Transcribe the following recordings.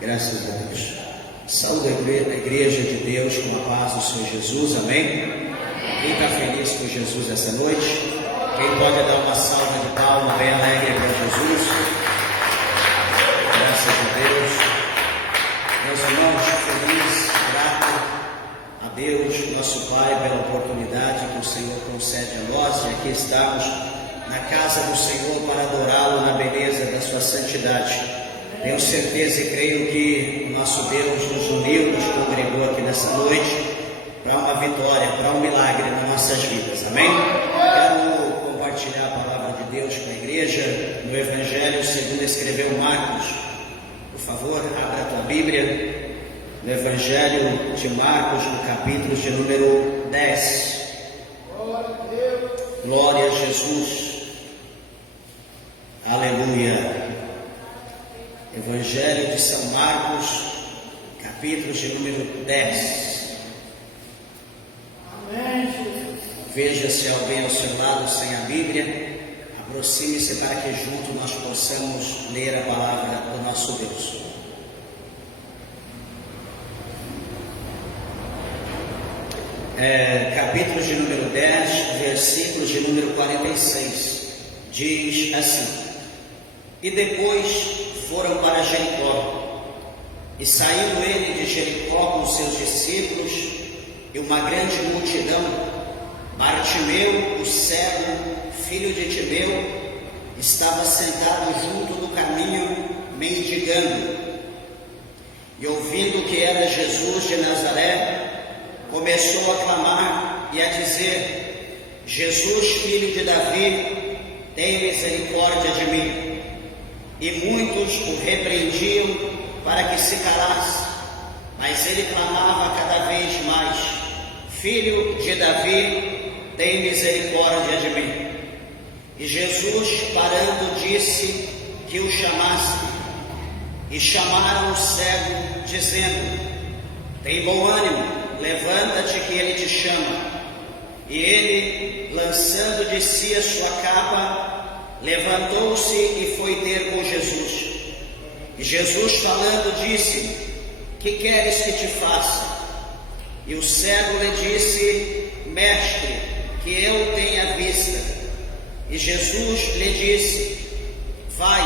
Graças a Deus. Saúde a igreja de Deus com a paz do Senhor Jesus, amém? Quem está feliz com Jesus essa noite? Quem pode dar uma salva de palmas bem alegre para Jesus? Graças a Deus. Meus irmãos, feliz, grato a Deus, nosso Pai, pela oportunidade que o Senhor concede a nós, e aqui estamos na casa do Senhor para adorá-lo na beleza da sua santidade. Tenho certeza e creio que o nosso Deus nos uniu, nos congregou aqui nessa noite para uma vitória, para um milagre nas nossas vidas, amém? Quero compartilhar a palavra de Deus com a igreja no Evangelho segundo escreveu Marcos. Por favor, abra a tua Bíblia no Evangelho de Marcos, no capítulo de número 10. Glória a Jesus. Aleluia. Evangelho de São Marcos, capítulo de número 10. Amém, Jesus. Veja se alguém ao seu lado sem a Bíblia, aproxime-se para que junto nós possamos ler a palavra do nosso Deus. Capítulo de número 10, versículo de número 46, diz assim: E depois foram para Jericó, e saindo ele de Jericó com seus discípulos e uma grande multidão, Bartimeu, o cego, filho de Timeu, estava sentado junto do caminho, mendigando. E ouvindo que era Jesus de Nazaré, começou a clamar e a dizer: Jesus, filho de Davi, tem misericórdia de mim. E muitos o repreendiam para que se calasse, mas ele clamava cada vez mais: Filho de Davi, tem misericórdia de mim. E Jesus, parando, disse que o chamasse. E chamaram o cego, dizendo: Tem bom ânimo, levanta-te que ele te chama. E ele, lançando de si a sua capa, levantou-se e foi ter com Jesus. E Jesus, falando, disse: Que queres que te faça? E o cego lhe disse: Mestre, que eu tenha vista. E Jesus lhe disse: Vai,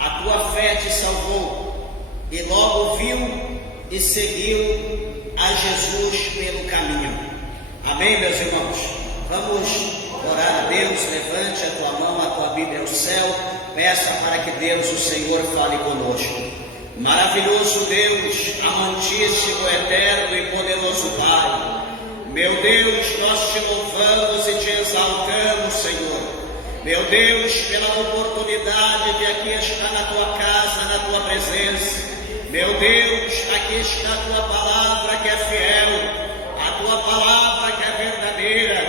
a tua fé te salvou. E logo viu e seguiu a Jesus pelo caminho. Amém, meus irmãos? Vamos orar a Deus. Levante a tua mão, a tua Bíblia ao céu. Peça para que Deus, o Senhor, fale conosco. Maravilhoso Deus, amantíssimo, eterno e poderoso Pai. Meu Deus, nós te louvamos e te exaltamos, Senhor. Meu Deus, pela oportunidade de aqui estar na tua casa, na tua presença. Meu Deus, aqui está a tua palavra que é fiel, a tua palavra que é verdadeira,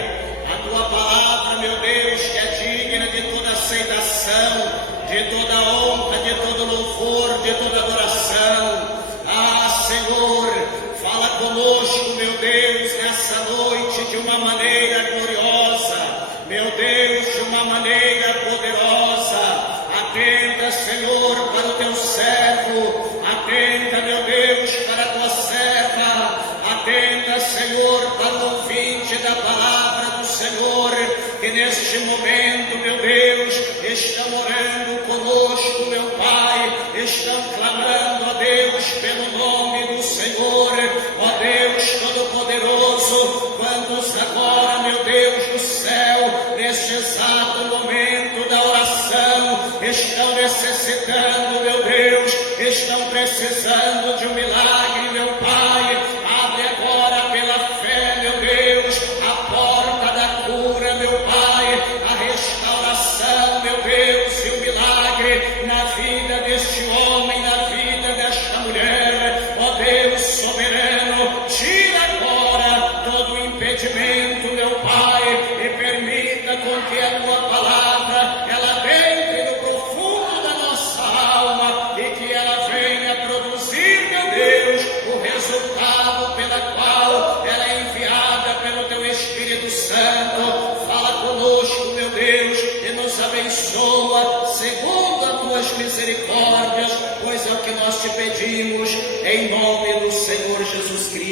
a tua palavra, meu Deus, que é digna de toda aceitação, de toda honra, de todo louvor, de toda adoração. Ah, Senhor, fala conosco, meu Deus, nessa noite de uma maneira gloriosa, meu Deus, de uma maneira poderosa. Atenta, Senhor, para o teu servo. Atenta, meu Deus, para a tua serva. Atenta, Senhor, para o ouvinte da palavra do Senhor, que neste momento, meu Deus, estão orando conosco, meu Pai, estão clamando a Deus pelo nome do Senhor. Ó Deus Todo-Poderoso, quantos agora, meu Deus do céu, neste exato momento da oração, estão necessitando, meu Deus, estão precisando de um milagre, meu Pai. Abre agora pela fé, meu Deus, a porta da cura, meu Pai, a restauração, meu Deus, e o milagre na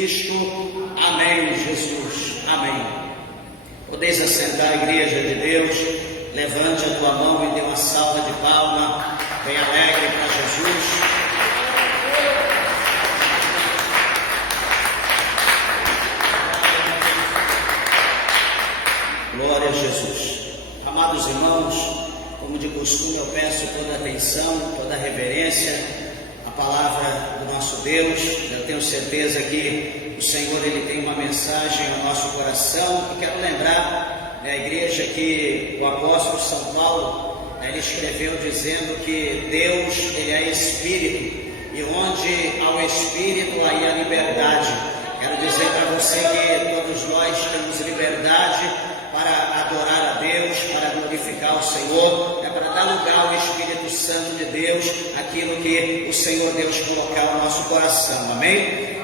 Cristo. Amém, Jesus. Amém. Podeis assentar, igreja de Deus. Levante a tua mão e dê uma salva de palma bem alegre para Jesus. Glória a Jesus. Amados irmãos, como de costume eu peço toda a atenção, toda a reverência à palavra do nosso Deus. Eu tenho certeza que o Senhor ele tem uma mensagem ao nosso coração, e quero lembrar a igreja que o apóstolo São Paulo ele escreveu dizendo que Deus ele é Espírito, e onde há o Espírito aí há liberdade. Quero dizer para você que todos nós temos liberdade para adorar a Deus, para glorificar o Senhor, para dar lugar ao Espírito Santo de Deus, aquilo que o Senhor Deus colocar no nosso coração, amém?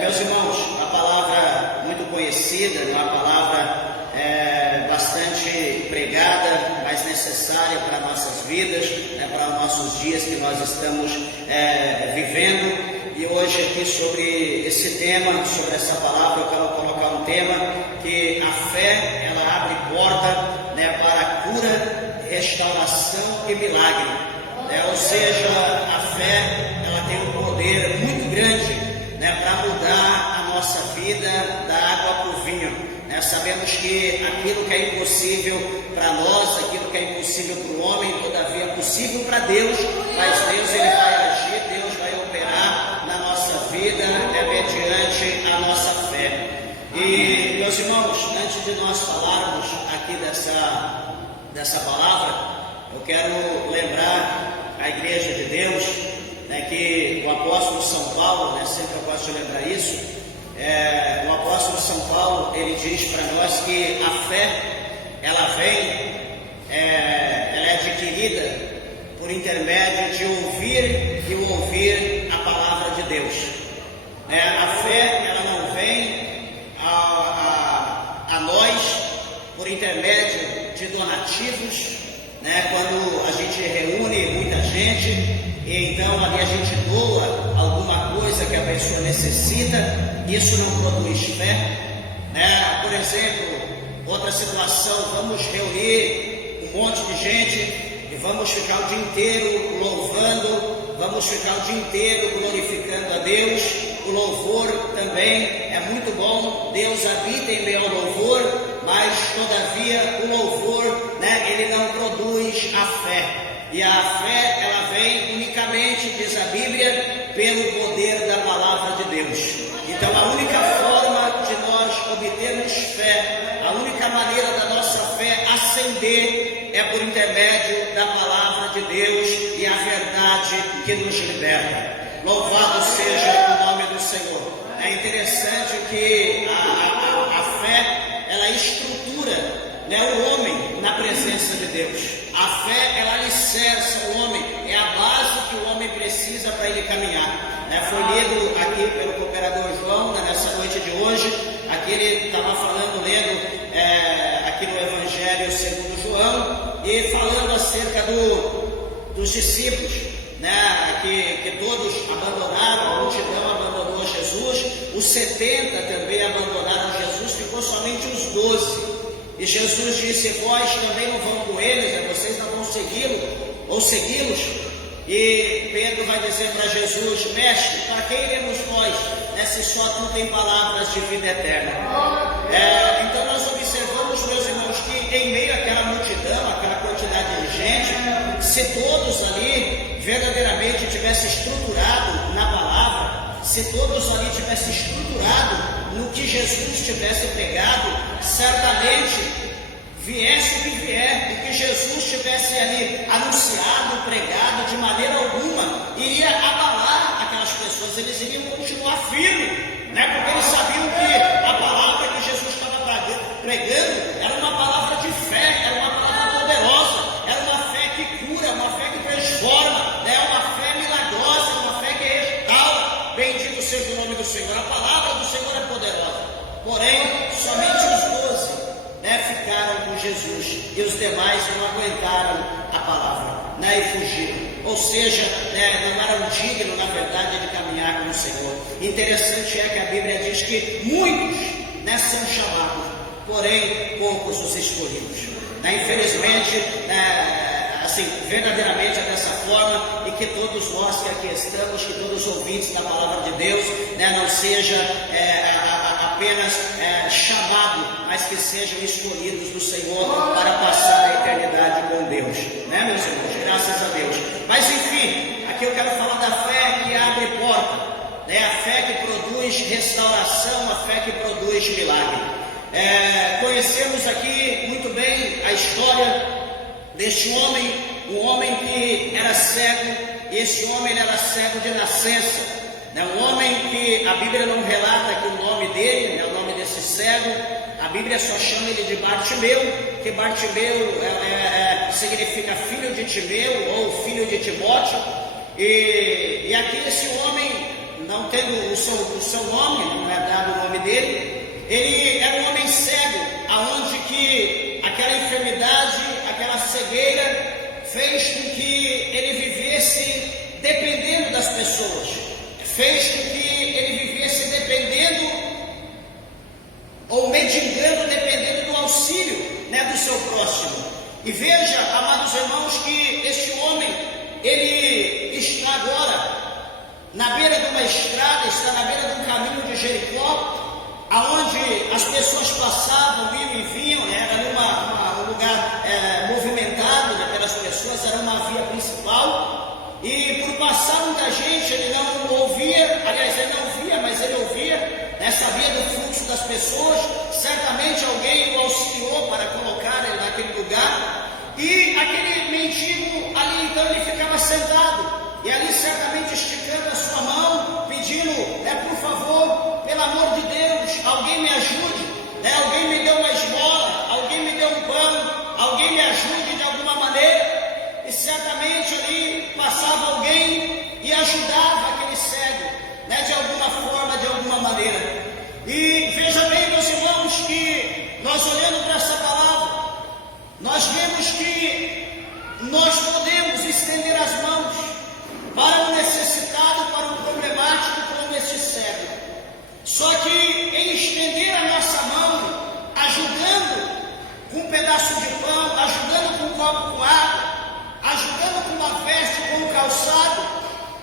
Meus irmãos, a palavra muito conhecida, uma palavra bastante pregada, mas necessária para nossas vidas, para os nossos dias que nós estamos vivendo. E hoje aqui sobre esse tema, sobre essa palavra, eu quero colocar um tema que a fé, ela abre porta para cura, restauração e milagre. Ou seja, a fé, ela tem um poder muito grande para mudar a nossa vida da água para o vinho. Sabemos que aquilo que é impossível para nós, aquilo que é impossível para o homem, todavia é possível para Deus, mas Deus ele vai agir, Deus vai operar na nossa vida, mediante a nossa fé. E, meus irmãos, antes de nós falarmos aqui dessa palavra, eu quero lembrar a igreja de Deus, que o apóstolo São Paulo, sempre eu gosto de lembrar isso, o apóstolo São Paulo, ele diz para nós que a fé, ela vem, ela é adquirida por intermédio de ouvir e ouvir a palavra de Deus. A fé, ela não vem a nós por intermédio de donativos, quando a gente reúne muita gente, e então ali a gente doa alguma coisa que a pessoa necessita, isso não produz fé. Por exemplo, outra situação, vamos reunir um monte de gente e vamos ficar o dia inteiro louvando, vamos ficar o dia inteiro glorificando a Deus. O louvor também é muito bom, Deus habita em meio ao louvor, mas todavia o louvor, ele não produz a fé. E a fé, ela vem unicamente, diz a Bíblia, pelo poder da palavra de Deus. Então a única forma de nós obtermos fé, a única maneira da nossa fé ascender é por intermédio da palavra de Deus e a verdade que nos liberta. Louvado seja o nome do Senhor. É interessante que a fé, ela estrutura o homem na presença de Deus. A fé, ela alicerça o homem, é a base que o homem precisa para ele caminhar. Foi lido aqui pelo cooperador João, nessa noite de hoje, aqui ele estava falando, lendo aqui no Evangelho segundo João, e falando acerca dos discípulos, que todos abandonaram, a multidão abandonou Jesus, os 70 também abandonaram Jesus, ficou somente os 12. E Jesus disse: vós também não vão com eles, vocês não vão segui-los. E Pedro vai dizer para Jesus: mestre, para quem iremos nós, se só tu tem palavras de vida eterna? Então nós observamos, meus irmãos, que em meio àquela multidão, aquela quantidade de gente, se todos ali verdadeiramente tivessem estruturado na palavra, se todos ali tivessem estruturado no que Jesus tivesse pregado, certamente, viesse o que vier, o que Jesus tivesse ali anunciado, pregado, de maneira alguma iria abalar aquelas pessoas. Eles iriam continuar firmes, porque eles sabiam que a palavra que Jesus estava pregando era uma palavra de fé, era uma palavra poderosa, era uma fé que cura, uma fé que transforma, uma fé milagrosa, uma fé que restaura. Bendito seja o nome do Senhor. A palavra do Senhor é poderosa. Porém, somente os 12 ficaram com Jesus, e os demais não aguentaram a palavra, e fugiram. ou seja, não eram dignos, na verdade, de caminhar com o Senhor. Interessante é que a Bíblia diz que muitos são chamados, porém poucos os escolhidos. Infelizmente, assim, verdadeiramente é dessa forma, e que todos nós que aqui estamos, que todos os ouvintes da palavra de Deus, não seja apenas chamado, mas que sejam escolhidos do Senhor para passar a eternidade com Deus, meus irmãos, graças a Deus. Mas enfim, aqui eu quero falar da fé que abre porta, a fé que produz restauração, a fé que produz milagre. Conhecemos aqui muito bem a história deste homem, um homem que era cego, e esse homem ele era cego de nascença. Um homem que a Bíblia não relata aqui o nome dele, o nome desse cego. A Bíblia só chama ele de Bartimeu, que Bartimeu significa filho de Timeu ou filho de Timóteo. E aqui esse homem, não tendo o seu nome, não é dado o nome dele, ele era um homem cego, aonde que aquela enfermidade, aquela cegueira fez com que ele vivesse dependendo das pessoas, fez com que ele vivesse dependendo ou mendigando, dependendo do auxílio do seu próximo. E veja, amados irmãos, que este homem, ele está agora na beira de uma estrada, está na beira de um caminho de Jericó, aonde as pessoas passavam, iam e vinham, era um lugar movimentado pelas pessoas, era uma via principal, e por passar muita gente, ele não ouvia, aliás, ele não via, mas ele ouvia, sabia do fluxo das pessoas, certamente alguém o auxiliou para colocar ele naquele lugar, e aquele mendigo ali, então ele ficava sentado, e ali certamente esticando a sua mão, pedindo, por favor, pelo amor de Deus, alguém me ajude, alguém me dê uma esmola, alguém me dê um pão, alguém me ajude de alguma maneira. E certamente ali passava alguém e ajudava aquele cego, de alguma forma, de alguma maneira. E veja bem, meus irmãos, que nós olhando para essa palavra, nós vemos que nós podemos estender as mãos para um necessitado, para um problemático como este cego. Só que em estender a nossa mão, ajudando com um pedaço de pão, ajudando com um copo com água, ajudando com uma veste, com um calçado,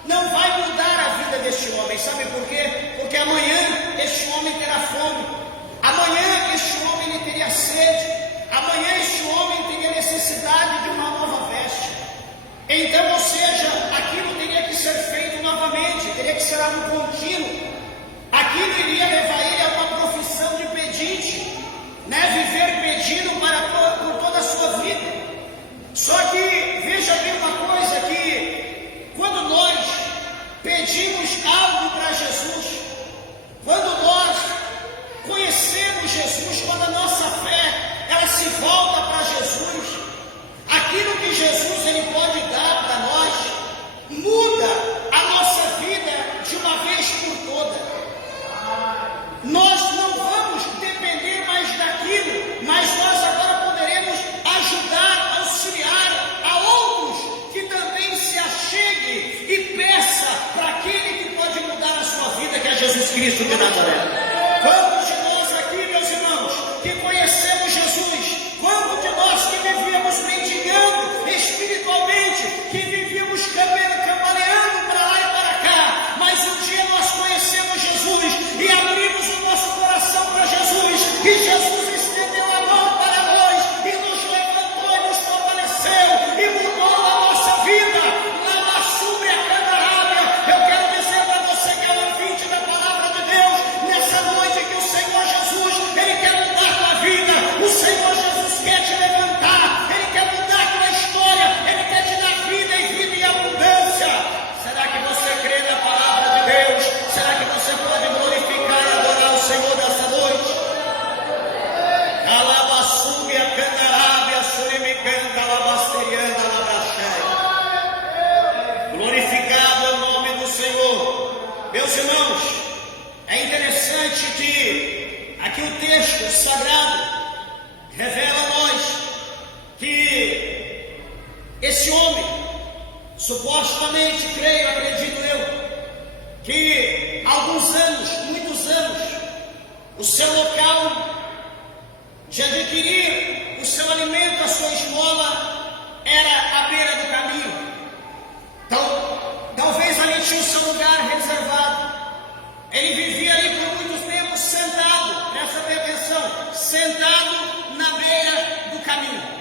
não vai mudar a vida deste homem. Sabe por quê? Porque amanhã este homem terá fome, amanhã este homem ele teria sede, amanhã este homem teria necessidade de uma nova veste. Então, ou seja, aquilo teria que ser feito novamente, teria que ser algo contínuo. Aquilo iria levar ele a uma profissão de pedinte, viver pedindo por toda a sua vida. Só que, veja bem uma coisa, que quando nós pedimos algo para Jesus, quando nós conhecemos Jesus, quando a nossa fé ela se volta para Jesus, aquilo que Jesus ele pode dar para nós muda a nossa vida de uma vez por toda. Nós não vamos depender mais daquilo, mas nós agora poderemos ajudar, auxiliar a outros que também se achegue e peça para aquele que pode mudar a sua vida, que é Jesus Cristo de Nazaré. Quantos de nós aqui, meus irmãos, que conhecemos Jesus, quantos de nós que vivíamos mendigando espiritualmente, que vivíamos cambaleando para lá e para cá, mas um dia nós conhecemos Jesus e abrimos o nosso coração para Jesus, e Jesus estendeu a mão para nós e nos levantou e nos fortaleceu e mudou a nossa vida. Lá sobre a Canarábia, eu quero dizer para você que é um ouvinte da palavra de Deus, nessa noite que o Senhor Jesus, Ele quer mudar a tua vida, o Senhor Jesus quer te levantar, Ele quer mudar a tua história, Ele quer te dar vida e vida em abundância. Será que você crê na palavra de Deus? Será que você pode glorificar e adorar o Senhor nessa noite? Alabaçúbia, Canarábia, Surimicanta, Alabasteriana, Alabaxéia. Glorificado é o nome do Senhor. Meus irmãos, é interessante que aqui o texto sagrado revela a nós que esse homem Supostamente, creio, acredito eu, que há alguns anos, muitos anos, o seu local de adquirir o seu alimento, a sua esmola, era à beira do caminho. Então, talvez ali tinha o seu lugar reservado. Ele vivia ali por muitos tempos sentado, presta bem atenção, sentado na beira do caminho.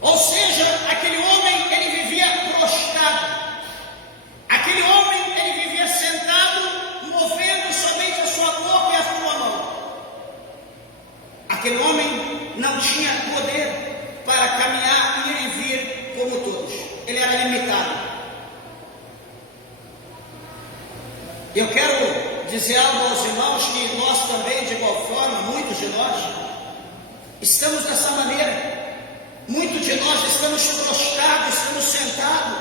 Ou seja, aquele homem, ele vivia prostrado. Aquele homem, ele vivia sentado, movendo somente a sua boca e a sua mão. Aquele homem não tinha poder para caminhar, ir e vir como todos. Ele era limitado. Eu quero dizer algo aos irmãos, que nós também, de igual forma, muitos de nós, estamos dessa maneira. Muitos de nós estamos prostrados, estamos sentados.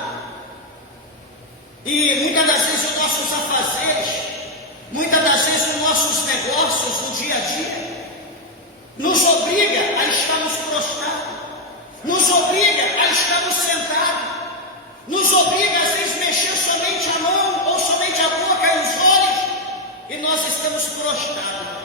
E muitas das vezes os nossos afazeres, muitas das vezes os nossos negócios no dia a dia, nos obriga a estarmos prostrados, nos obriga a estarmos sentados, nos obriga às vezes a mexer somente a mão, ou somente a boca e os olhos, e nós estamos prostrados.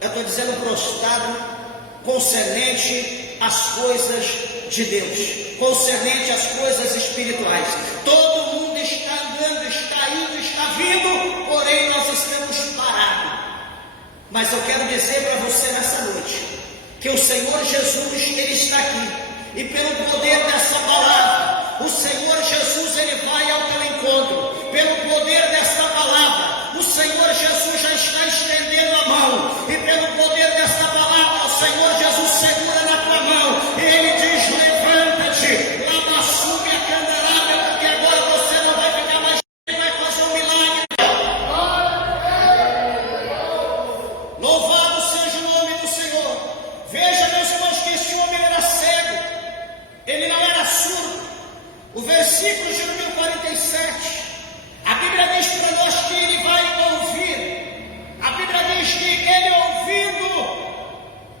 Eu estou dizendo prostrado concernente às coisas de Deus, concernente às coisas espirituais. Todo mundo está andando, está indo, está vindo, porém nós estamos parados. Mas eu quero dizer para você nessa noite, que o Senhor Jesus, Ele está aqui, e pelo poder dessa palavra, o Senhor Jesus, Ele vai ao teu encontro. Pelo poder dessa palavra, o Senhor Jesus já está estendendo a mão, e pelo poder dessa palavra, o Senhor Jesus segura na tua mão, e Ele diz: levanta-te, lava, sume a candelabra, porque agora você não vai ficar mais, Ele vai fazer um milagre. Louvado seja o nome do Senhor. Veja, meus irmãos, que esse homem era cego, ele não era surdo. O versículo de número 47, a Bíblia diz para nós que ele vai ouvir. A Bíblia diz que ele ouvindo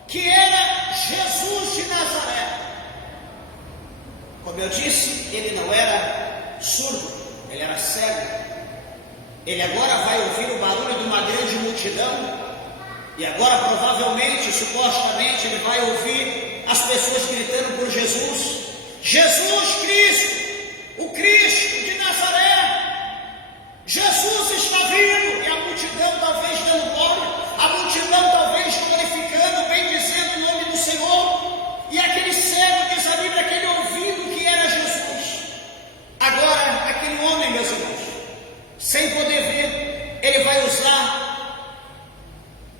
que era Jesus de Nazaré. Como eu disse, ele não era surdo, ele era cego. Ele agora vai ouvir o barulho de uma grande multidão. E agora provavelmente, supostamente, ele vai ouvir as pessoas gritando por Jesus. Jesus Cristo, o Cristo de Nazaré. Jesus está vindo. E a multidão talvez dando glória, a multidão talvez glorificando, bendizendo o nome do Senhor. E aquele cego, diz a Bíblia, que ele ouvindo que era Jesus. Agora, aquele homem, meus irmãos, sem poder ver, ele vai usar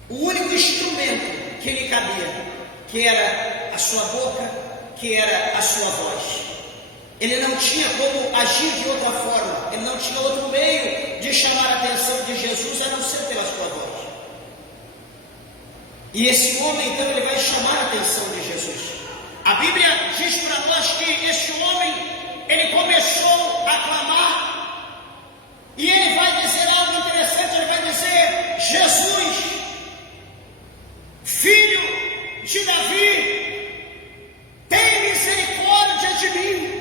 o único instrumento que lhe cabia, que era a sua boca, que era a sua voz. Ele não tinha como agir de outra forma, ele não tinha outro meio de chamar a atenção de Jesus a não ser pela sua voz. E esse homem, então, ele vai chamar a atenção de Jesus. A Bíblia diz para nós que esse homem, ele começou a clamar, e ele vai dizer algo interessante. Ele vai dizer: Jesus, filho de Davi, tem misericórdia de mim.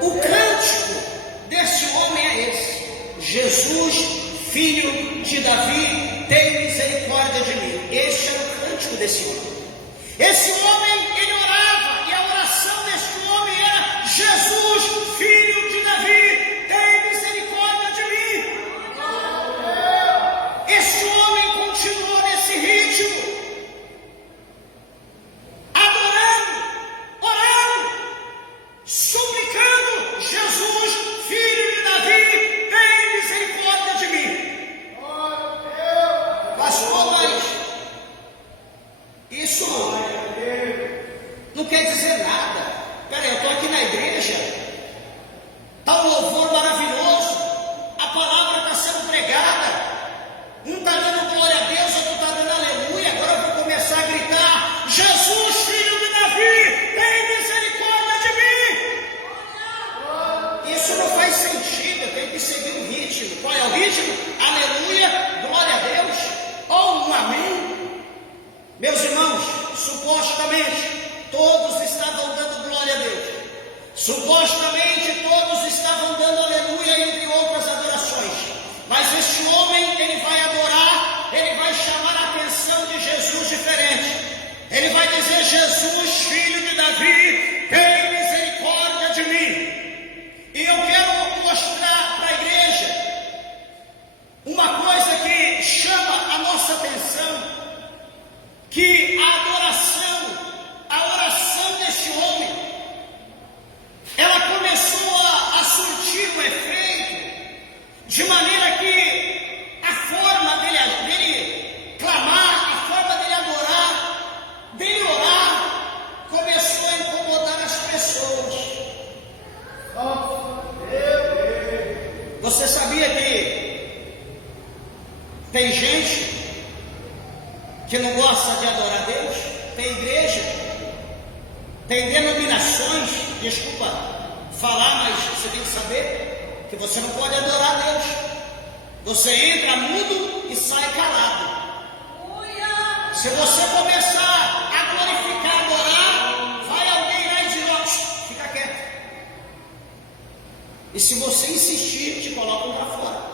O cântico desse homem é esse: Jesus, filho de Davi, tem misericórdia de mim. Este era o cântico desse homem. Esse homem, ele orava, e a oração desse homem era: Jesus, filho de Davi, tem misericórdia de mim. Esse homem continuou nesse ritmo, adorando, orando, suplicando: Jesus, filho de Davi, tem misericórdia de mim. Pastor, mas isso este homem, ele vai adorar, ele vai chamar a atenção de Jesus diferente. Ele vai dizer: Jesus, filho de Davi, tem misericórdia de mim. E eu quero mostrar para a igreja uma coisa que chama a nossa atenção, que a oração desse homem, ela começou a surtir um efeito, de maneira que a forma dele clamar, a forma dele adorar, dele orar, começou a incomodar as pessoas. Você sabia que tem gente que não gosta de adorar Deus? Tem igreja, tem denominações, desculpa falar, mas você tem que saber que você não pode adorar Deus. Você entra mudo e sai calado. Se você começar a glorificar, adorar, vai alguém lá e diz: ó, fica quieto. E se você insistir, te colocam para fora.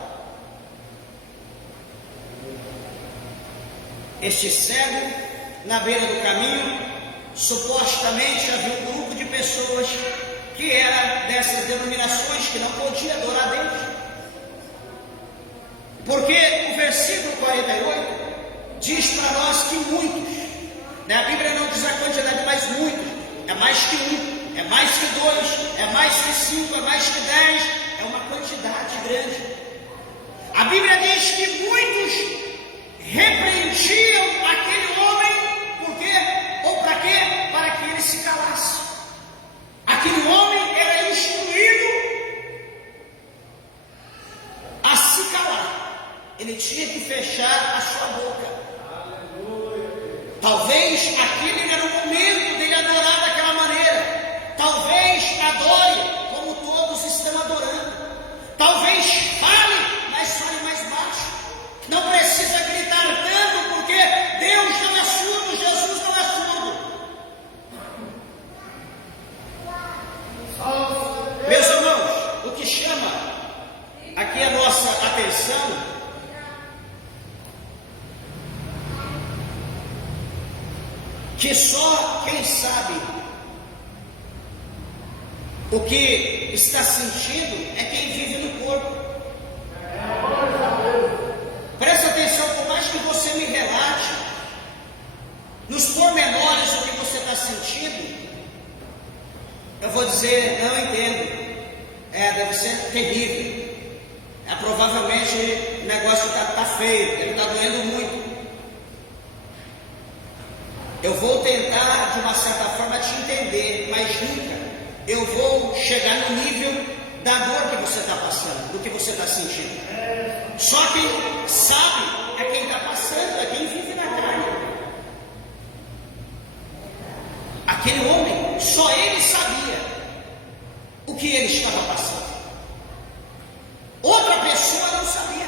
Este cego, na beira do caminho, supostamente havia um grupo de pessoas que era dessas denominações que não podia adorar Deus. Porque o versículo 48 diz para nós que muitos, a Bíblia não diz a quantidade, mas muitos, é mais que um, é mais que dois, é mais que 5, é mais que 10, é uma quantidade grande. A Bíblia diz que muitos repreendiam aquele homem, por quê? Ou para quê? Para que ele se calasse. Aquele homem era instruído a se calar. Ele tinha que fechar a sua boca. Talvez aquele era o momento dele adorar daquela maneira. Talvez adore como todos estão adorando. Talvez fale, mas fale mais baixo. Não precisa gritar tanto, porque Deus não é surdo, Jesus não é surdo. Meus irmãos, o que chama aqui a nossa atenção que só quem sabe o que está sentindo é quem vive no corpo. Presta atenção, por mais que você me relate nos pormenores o que você está sentindo, eu vou dizer: não entendo. Deve ser terrível. Provavelmente o negócio está feio, ele está doendo muito. Eu vou tentar, de uma certa forma, te entender, mas nunca eu vou chegar no nível da dor que você está passando, do que você está sentindo. Só quem sabe é quem está passando, é quem vive na carne. Aquele homem, só ele sabia o que ele estava passando. Outra pessoa não sabia.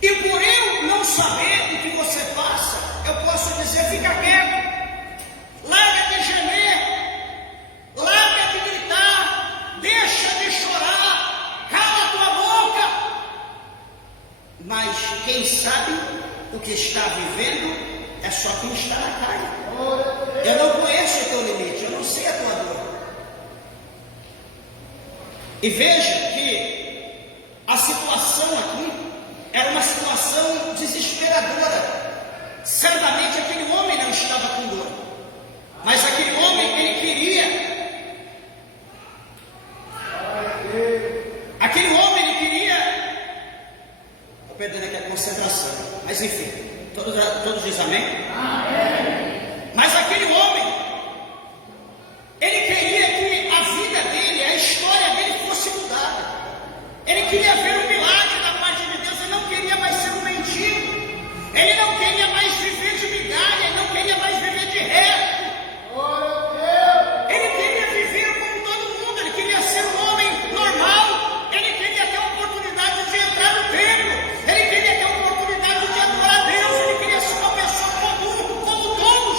E por eu não saber o que você passa, eu posso dizer: fica quieto, larga de gemer, larga de gritar, deixa de chorar, cala tua boca. Mas quem sabe o que está vivendo é só quem está na carne. Eu não conheço o teu limite, eu não sei a tua dor. E veja que a situação aqui era uma situação desesperadora. Certamente aquele homem não estava com dor, mas aquele homem, ele queria. Aquele homem, ele queria. Estou perdendo aqui a concentração, mas enfim, todos dizem amém? Amém. Mas aquele homem, ele queria que a vida dele, a história dele fosse mudada. Ele queria ver um milagre da parte de Deus. Ele não queria mais ser um mendigo. Ele não queria mais viver de migalha. Ele não queria mais viver de reto. Ele queria viver como todo mundo. Ele queria ser um homem normal. Ele queria ter a oportunidade de entrar no templo. Ele queria ter a oportunidade de adorar a Deus. Ele queria ser uma pessoa comum, como todos.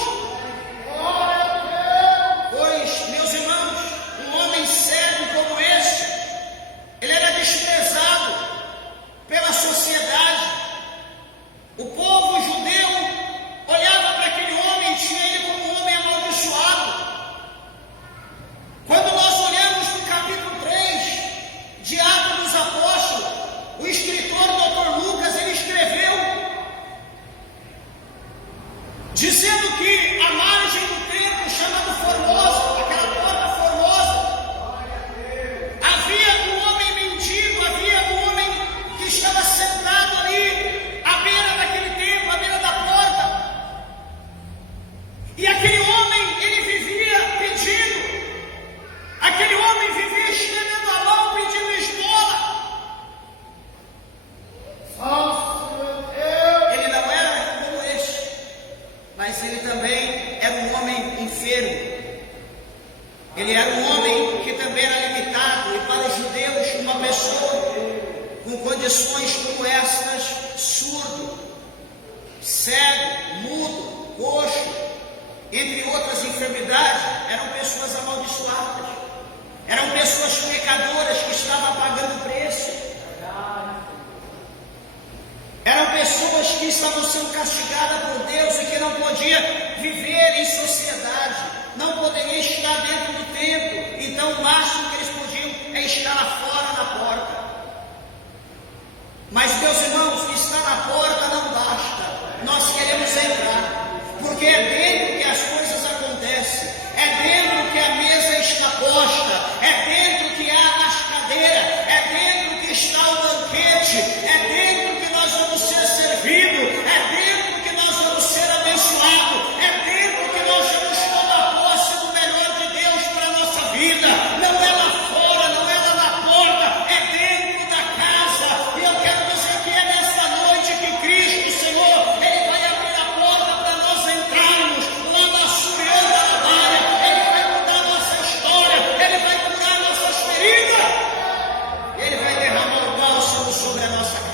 ele era um homem que também era limitado, e para os judeus, uma pessoa com condições como estas, surdo, cego, mudo, coxo, entre outras enfermidades, eram pessoas amaldiçoadas, eram pessoas pecadoras que estavam pagando preço, eram pessoas que estavam sendo castigadas por Deus e que não podiam viver em sociedade, não poderiam estar dentro do templo, então o máximo que eles podiam é estar lá fora na porta. Mas, meus irmãos, estar na porta não basta, nós queremos entrar, porque é dentro que as coisas acontecem, é dentro que a mesa está posta, é dentro que há as cadeiras, é dentro que está o banquete, é dentro que nós vamos ser servidos, é dentro que nós vamos ser abençoados, é dentro que nós vamos tomar posse do melhor de Deus para a nossa vida. Não é lá fora, não é lá na porta, é dentro da casa. E eu quero dizer que é nessa noite que Cristo, o Senhor, Ele vai abrir a porta para nós entrarmos lá na Surianda da Baia. Ele vai mudar nossa história, Ele vai curar nossas feridas, Ele vai derramar o bálsamo sobre a nossa cara.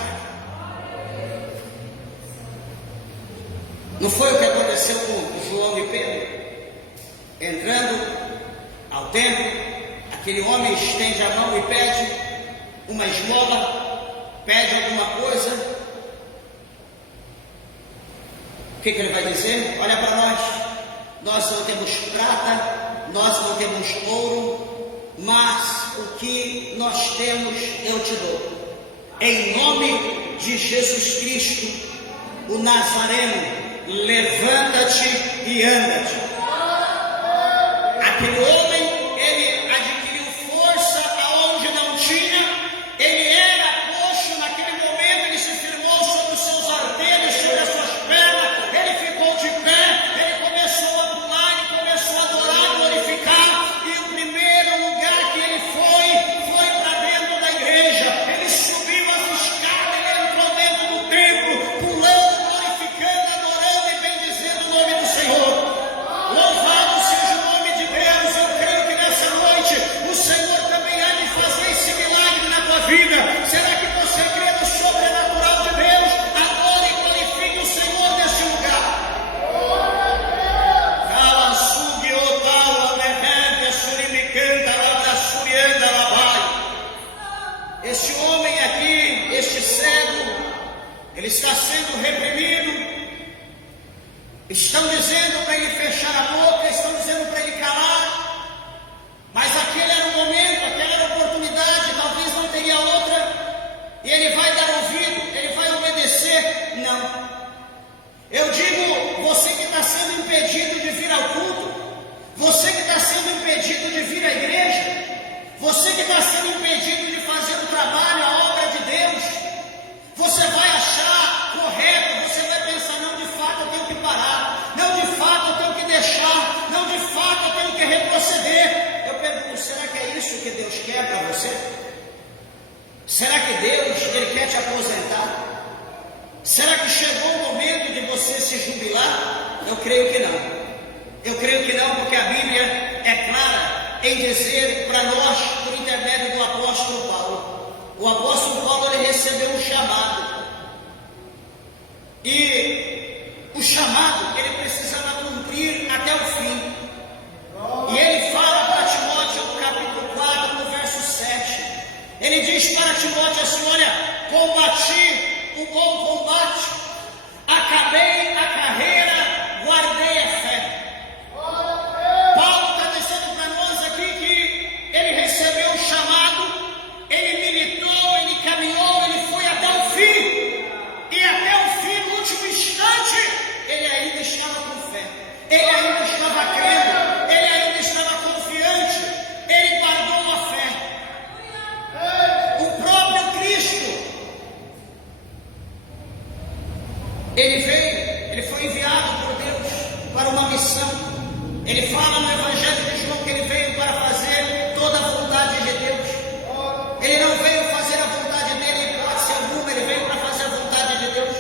Não foi o que aconteceu com João e Pedro? Entrando ao templo, aquele homem estende a mão e pede uma esmola, pede alguma coisa. O que ele vai dizer? Olha para nós não temos prata, nós não temos ouro, mas o que nós temos eu te dou. Em nome de Jesus Cristo, o Nazareno, levanta-te e anda-te. Aquele homem, ele adquiriu força aonde não tinha, ele era coxo, naquele momento ele se firmou sobre os seus artelhos, sobre as suas pernas, ele ficou de pé, ele começou a pular, ele começou a adorar, glorificar, e o primeiro lugar que ele foi para dentro da igreja, ele subiu as escadas, ele entrou dentro do templo, pulando, glorificando, adorando e bendizendo o nome do Senhor. Louvado seja o nome de Deus. Eu creio que nessa noite o Senhor também há de fazer esse milagre na tua vida. Será que você crê no sobrenatural de Deus? Adore e glorifique o Senhor nesse lugar. Fala, sugue, otal, amerreve, surimicanta, labraçurianda, labai. Este homem aqui, este cego, ele está sendo reprimido. Estão dizendo para ele fechar a boca, estão dizendo para ele calar, mas aquele era o momento, aquela era a oportunidade, talvez não teria outra, e ele vai dar ouvido, ele vai obedecer. Não. Eu digo, você que está sendo impedido de vir ao culto, você que está sendo impedido de vir à igreja, você que está sendo impedido de fazer o trabalho, a obra de Deus, você vai achar correto, você vai pensar, não, de fato eu tenho que parar, não, de fato eu tenho que deixar, não, de fato eu tenho que retroceder. Eu pergunto, será que é isso que Deus quer para você? Será que Deus, Ele quer te aposentar? Será que chegou o momento de você se jubilar? Eu creio que não. Eu creio que não, porque a Bíblia é clara em dizer para nós, por intermédio do apóstolo Paulo. O apóstolo Paulo, ele recebeu um chamado, e o chamado ele precisava cumprir até o fim, e ele fala para Timóteo no capítulo 4, no verso 7, ele diz para Timóteo assim: olha, combati o bom combate, acabei a carreira, guardei a fé. Paulo está dizendo para nós aqui que ele recebeu o chamado, ele militou, ele caminhou, ele foi até o fim, e até o fim, no último instante, ele ainda estava com fé, ele ainda estava crendo, ele ainda estava confiante, ele guardou a fé. O próprio Cristo, ele veio, ele foi enviado por Deus para uma missão. Ele fala no Evangelho de João que ele veio para fazer toda a vontade de Deus. Ele não veio fazer a vontade dele em hipótese alguma, ele veio para fazer a vontade de Deus.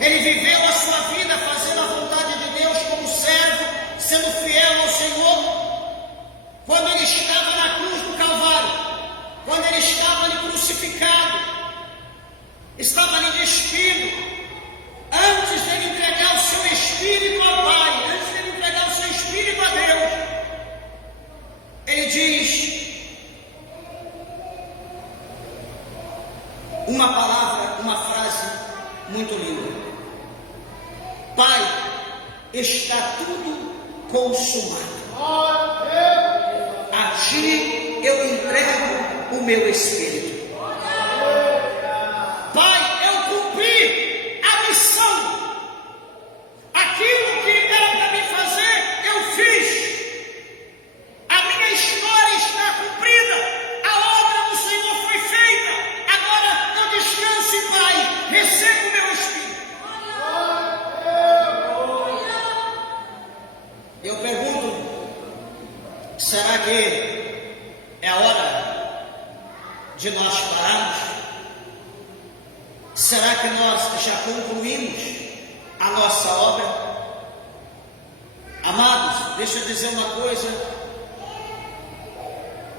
Ele viveu a sua vida fazendo a vontade de Deus como servo, sendo fiel ao Senhor. Quando ele crucificado, estava ali despido, antes de ele entregar o seu espírito ao Pai, antes de ele entregar o seu espírito a Deus, ele diz uma palavra, uma frase muito linda: Pai, está tudo consumado. A ti eu entrego o meu espírito. Pai, eu cumpri a missão. Aquilo que era para me fazer, eu fiz. A minha história está cumprida. A obra do Senhor foi feita. Agora eu descanso, Pai. Recebo o meu espírito. Eu pergunto, será que é a hora de nós pararmos? Será que nós já concluímos a nossa obra? Amados, deixa eu dizer uma coisa: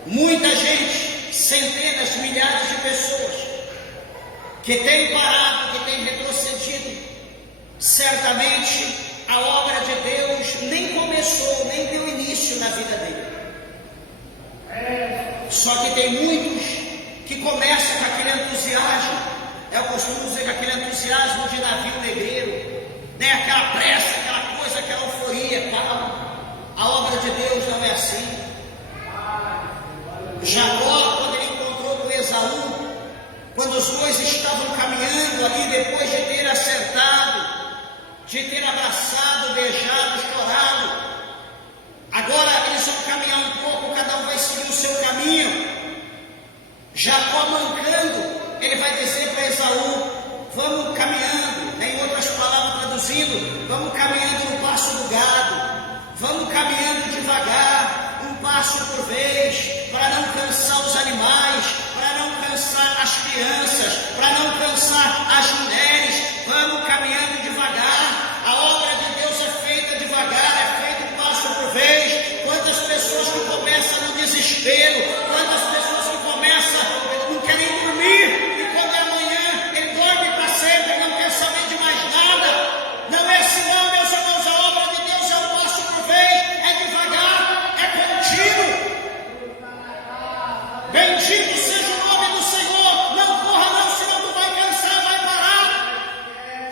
muita gente, centenas, milhares de pessoas que têm parado, que têm retrocedido, certamente a obra de Deus nem começou, nem deu início na vida dele. Só que tem muitos que começam com aquele entusiasmo. Eu costumo dizer que aquele entusiasmo de navio negreiro, né? Aquela pressa, aquela coisa, aquela euforia, calma. A obra de Deus não é assim. Jacó, quando ele encontrou com Esaú, quando os dois estavam caminhando ali, depois de ter acertado, de ter abraçado, beijado, chorado, agora eles vão caminhar um pouco, cada um vai seguir o seu caminho. Jacó mancando, ele vai dizer para Esaú: vamos caminhando, em outras palavras traduzindo, vamos caminhando no passo do gado, vamos caminhando devagar, um passo por vez, para não cansar os animais, para não cansar as crianças, para não cansar as mulheres, vamos caminhando devagar. A obra de Deus é feita devagar, é feita um passo por vez. Quantas pessoas que começam no desespero, quantas pessoas que começam, não querem dormir, e quando é amanhã, ele dorme para sempre, não quer saber de mais nada. Não é assim não, meus irmãos, a obra de Deus é um passo por vez, é devagar, é contínuo. Bendito seja o nome do Senhor. Não corra não, senão tu vai cansar, vai parar.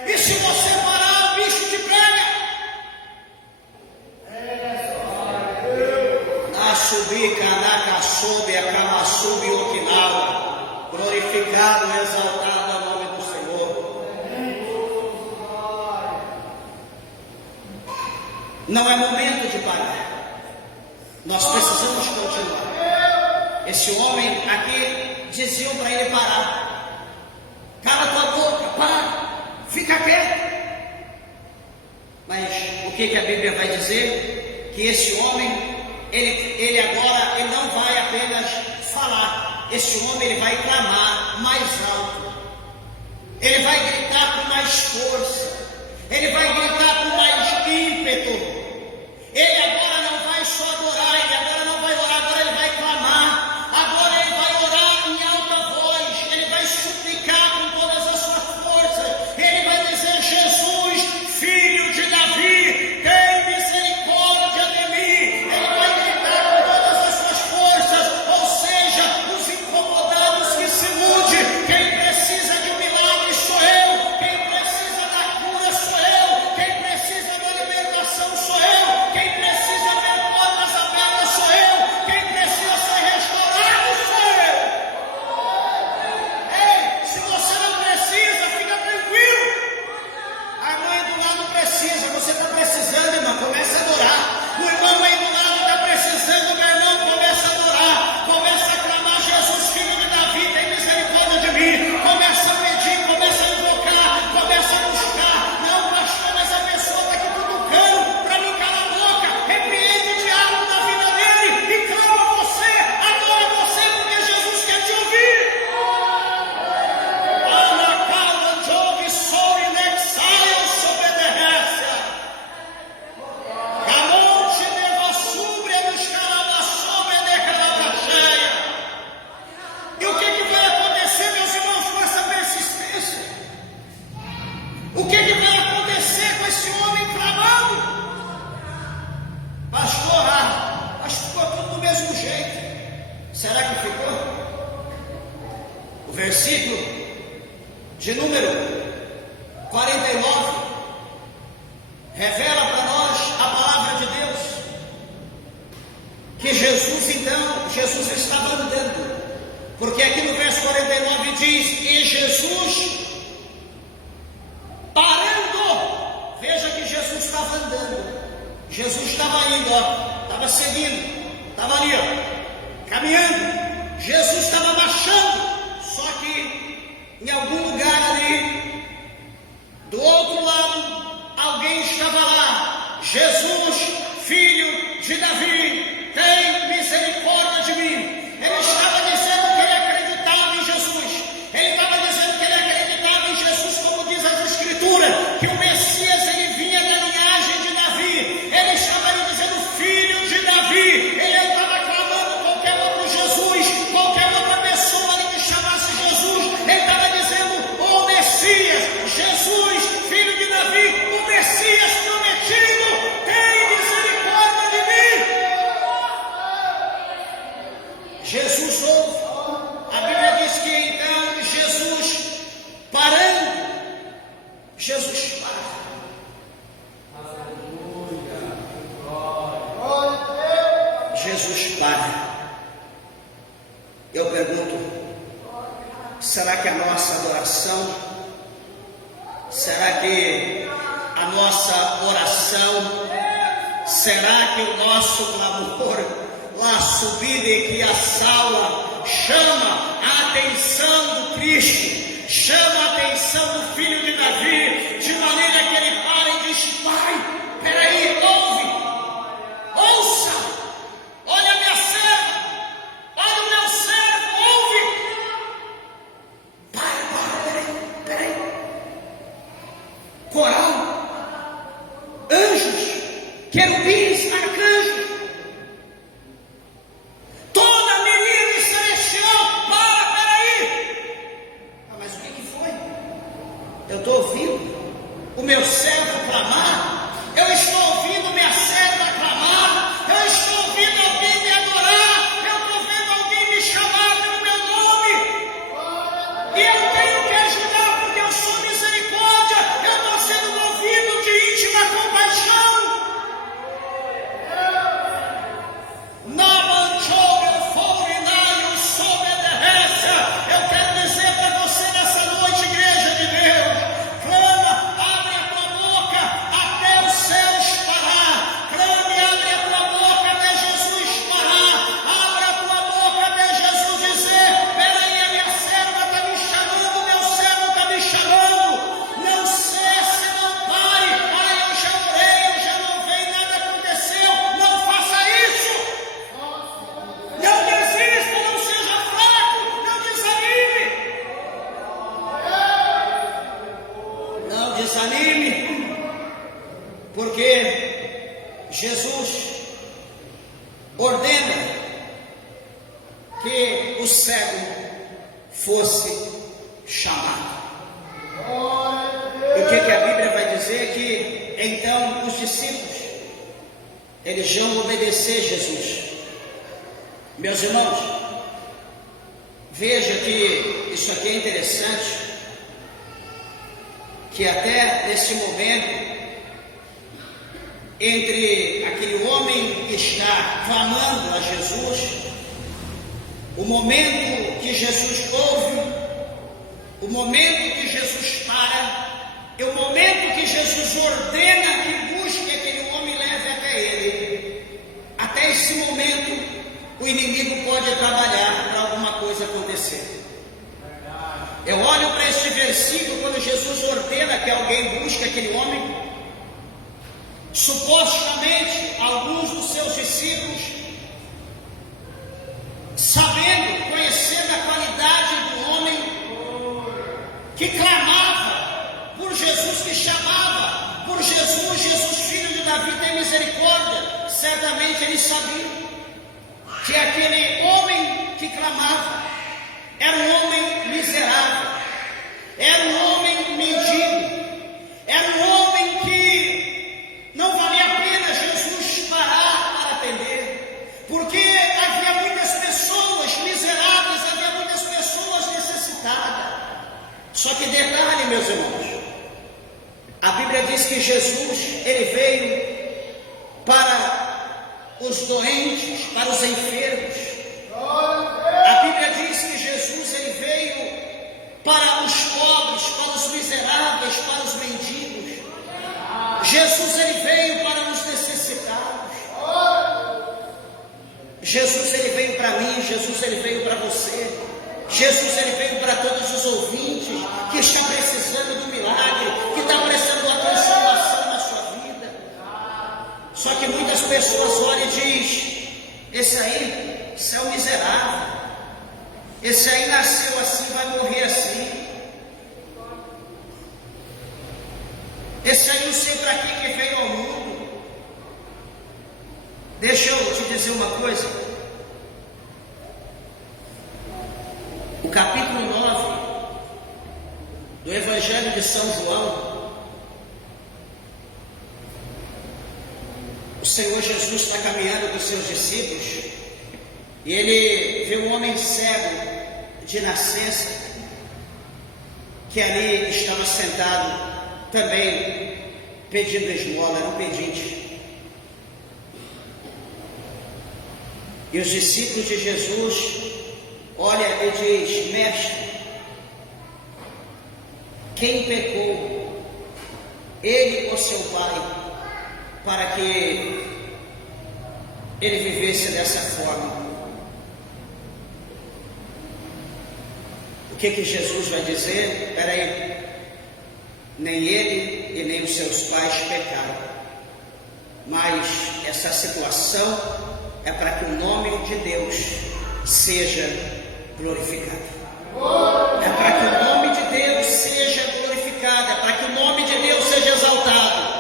E se você parar, o bicho te pega. Na subica, na caçobe, a camaçubi, Okinawa. Glorificado e exaltado é o nome do Senhor. Não é momento de parar. Nós precisamos continuar. Esse homem aqui diziam para ele parar. Cala tua boca, para, fica quieto. Mas o que a Bíblia vai dizer? Que esse homem, ele agora, ele não vai apenas falar. Esse homem, ele vai clamar mais alto. Ele vai gritar com mais força. Ele vai gritar com mais ímpeto. Ele agora não vai só adorar, ele agora não vai orar, agora ele vai clamar. Agora ele vai orar em alta voz, ele vai suplicar com todas as suas forças, ele vai dizer: Jesus, filho de Davi, tem misericórdia de mim. Ele vai gritar com todas as suas forças, ou seja, os incomodados que se mude. Quem precisa de um milagre sou eu, quem precisa da cura sou eu, quem O que vai acontecer com esse homem clamando? Pastor, mas ficou tudo do mesmo jeito. Será que ficou? O versículo de número 49 revela para nós a palavra de Deus, que Jesus estava andando, porque aqui no verso 49 diz: e Jesus parando, veja que Jesus estava andando, Jesus estava indo, estava seguindo, estava ali, caminhando, Jesus estava marchando, só que em algum lugar ali, do outro lado, alguém estava lá. Jesus, filho de Davi, tem misericórdia de mim. Ele estava dizendo que ele acreditava em Jesus. Ele estava dizendo que ele acreditava em Jesus, como diz as Escrituras, que o Messias ele vinha da linhagem de Davi. Ele estava ali dizendo filho de Davi. Ele estava clamando qualquer outro Jesus, qualquer outra pessoa ali que chamasse Jesus. Ele estava dizendo o Messias, Jesus, filho de Davi, o Messias prometido, tem misericórdia de mim. Jesus ouve. A Bíblia diz que então Jesus parando, Jesus para. Jesus para. Eu pergunto, será que a nossa adoração, será que a nossa oração, será que o nosso clamor, lá subida e que a sala chama a atenção do Cristo, chama a atenção do filho de Davi, de maneira que ele para e diz: Pai, peraí, ouça, olha a minha serva, olha o meu servo, ouve. Peraí. Coral, anjos, querubins, arcanjos, toda a miríade celestial, peraí. Mas o que foi? Eu estou ouvindo o meu servo clamar, eu estou ouvindo minha serva clamar, eu estou ouvindo alguém me adorar, eu estou vendo alguém me chamar pelo meu nome, e eu tenho que ajudar, porque eu sou misericórdia, eu estou sendo movido de íntima compaixão. Eu quero dizer para você nessa noite, igreja de Deus, clama, abre a tua boca até os céus parar, clame, abre a tua boca até Jesus parar, abre a tua boca até Jesus dizer: peraí, a minha serva está me chamando, meu servo está me chamando, não cesse, não pare, eu já orei, eu já louvei, nada aconteceu, não faça isso, não desista, não seja fraco, não desanime, porque Jesus ordena que o cego fosse chamado. E o que a Bíblia vai dizer? Que então os discípulos, eles vão obedecer Jesus. Meus irmãos, veja que isso aqui é interessante, que até nesse momento, entre aquele homem que está clamando a Jesus, o momento que Jesus ouve, o momento que Jesus para, e o momento que Jesus ordena que busque aquele homem e leve até ele, até esse momento, o inimigo pode trabalhar para alguma coisa acontecer. Eu olho para este versículo, quando Jesus ordena que alguém busque aquele homem, supostamente alguns dos seus discípulos, sabendo, conhecendo a qualidade do homem que clamava por Jesus, que chamava por Jesus, Jesus filho de Davi, tem misericórdia, certamente eles sabiam que aquele homem que clamava era um homem miserável, era um homem mendigo, Bíblia diz que Jesus, ele veio para os doentes, para os enfermos. A Bíblia diz que Jesus, ele veio para os pobres, para os miseráveis, para os mendigos. Jesus, ele veio para os necessitados. Jesus, ele veio para mim. Jesus, ele veio para você. Jesus, ele veio para todos os ouvintes que estão precisando do milagre, que estão precisando de uma transformação na sua vida. Só que muitas pessoas olham e dizem: esse é um miserável, esse aí nasceu assim, vai morrer assim, esse aí não sei para que veio ao mundo. Deixa eu te dizer uma coisa. O capítulo 9 do Evangelho de São João, o Senhor Jesus está caminhando com os seus discípulos e ele vê um homem cego de nascença que ali estava sentado também pedindo esmola, era um pedinte. E os discípulos de Jesus olha e diz: mestre, quem pecou, ele ou seu pai, para que ele vivesse dessa forma? O que Jesus vai dizer? Espera aí, nem ele e nem os seus pais pecaram, mas essa situação é para que o nome de Deus seja glorificado. É para que o nome de Deus seja glorificado, é para que o nome de Deus seja exaltado.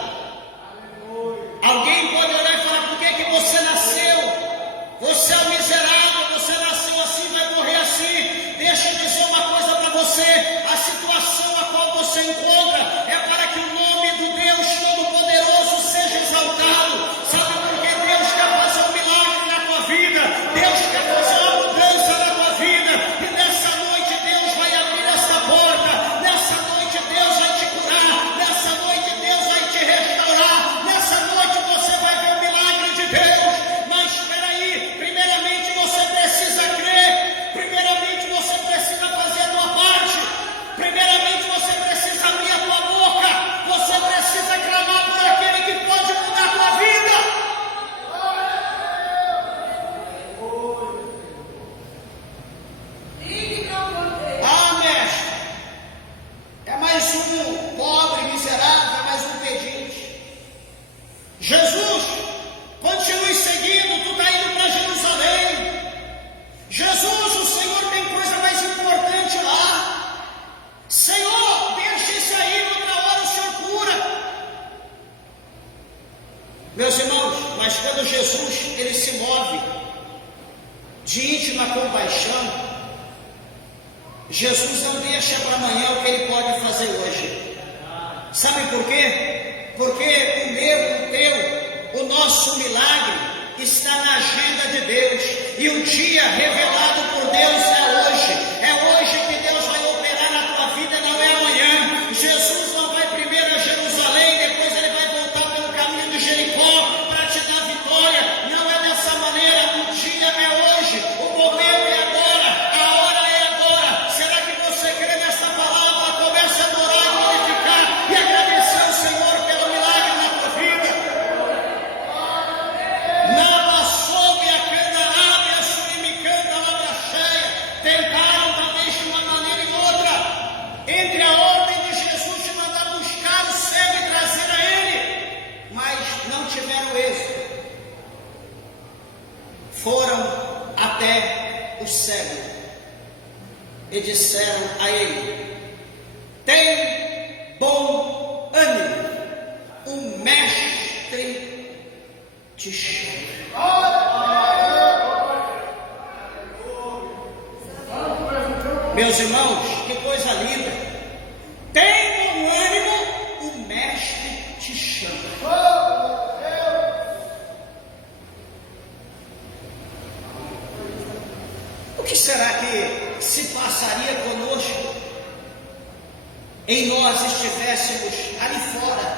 Alguém pode olhar e falar: por que você nasceu? Você é um miserável, você nasceu assim, vai morrer assim. Deixa eu dizer uma coisa para você: a situação a qual você encontra é para que o nome do Deus Todo-Poderoso seja exaltado. Sabe por que Deus quer fazer um milagre na tua vida? Deus quer fazer uma mudança na tua vida. E nessa noite Deus vai abrir essa porta. Nessa noite Deus vai te curar. Nessa noite Deus vai te restaurar. Nessa noite você vai ver o milagre de Deus. Mas espera aí, primeiramente você precisa crer. Primeiramente você precisa fazer a tua parte. Primeiramente você precisa abrir a tua boca. Você precisa clamar por aquele que pode mudar a tua vida. Ah, mestre, é mais um pobre, miserável, é mais um pedinte. Jesus, continue seguindo, tu está indo para Jerusalém. Jesus, o Senhor tem coisa mais importante lá. Senhor, deixa isso aí, outra hora o Senhor cura. Meus irmãos, mas quando Jesus ele se move de íntima compaixão, Jesus não deixa para amanhã o que ele pode fazer hoje. Sabe por quê? Porque o meu, o teu, o nosso milagre está na agenda de Deus. E o dia revelado por Deus é hoje. É hoje que Deus vai operar na tua vida, não é amanhã. Jesus não vai primeiro a Jerusalém, depois ele vai voltar pelo caminho de Jericó para te dar vitória. Não é dessa maneira. O dia é hoje, o momento é agora, a hora é agora. Será que você crê nessa palavra? Comece a adorar e glorificar e agradecer ao Senhor pelo milagre na tua vida. Nada soube a candarabia, a surimicanda, a labra cheia. Tentaram talvez de uma maneira e outra. Entre a ordem de Jesus de mandar buscar o cego e trazer a ele, mas não tiveram êxito. Foram até o cego e disseram a ele: tem bom ânimo, o mestre te chama. Meus irmãos, que coisa linda. Tem bom ânimo, o mestre te chama. O que será que se passaria conosco, em nós, nós estivéssemos ali fora,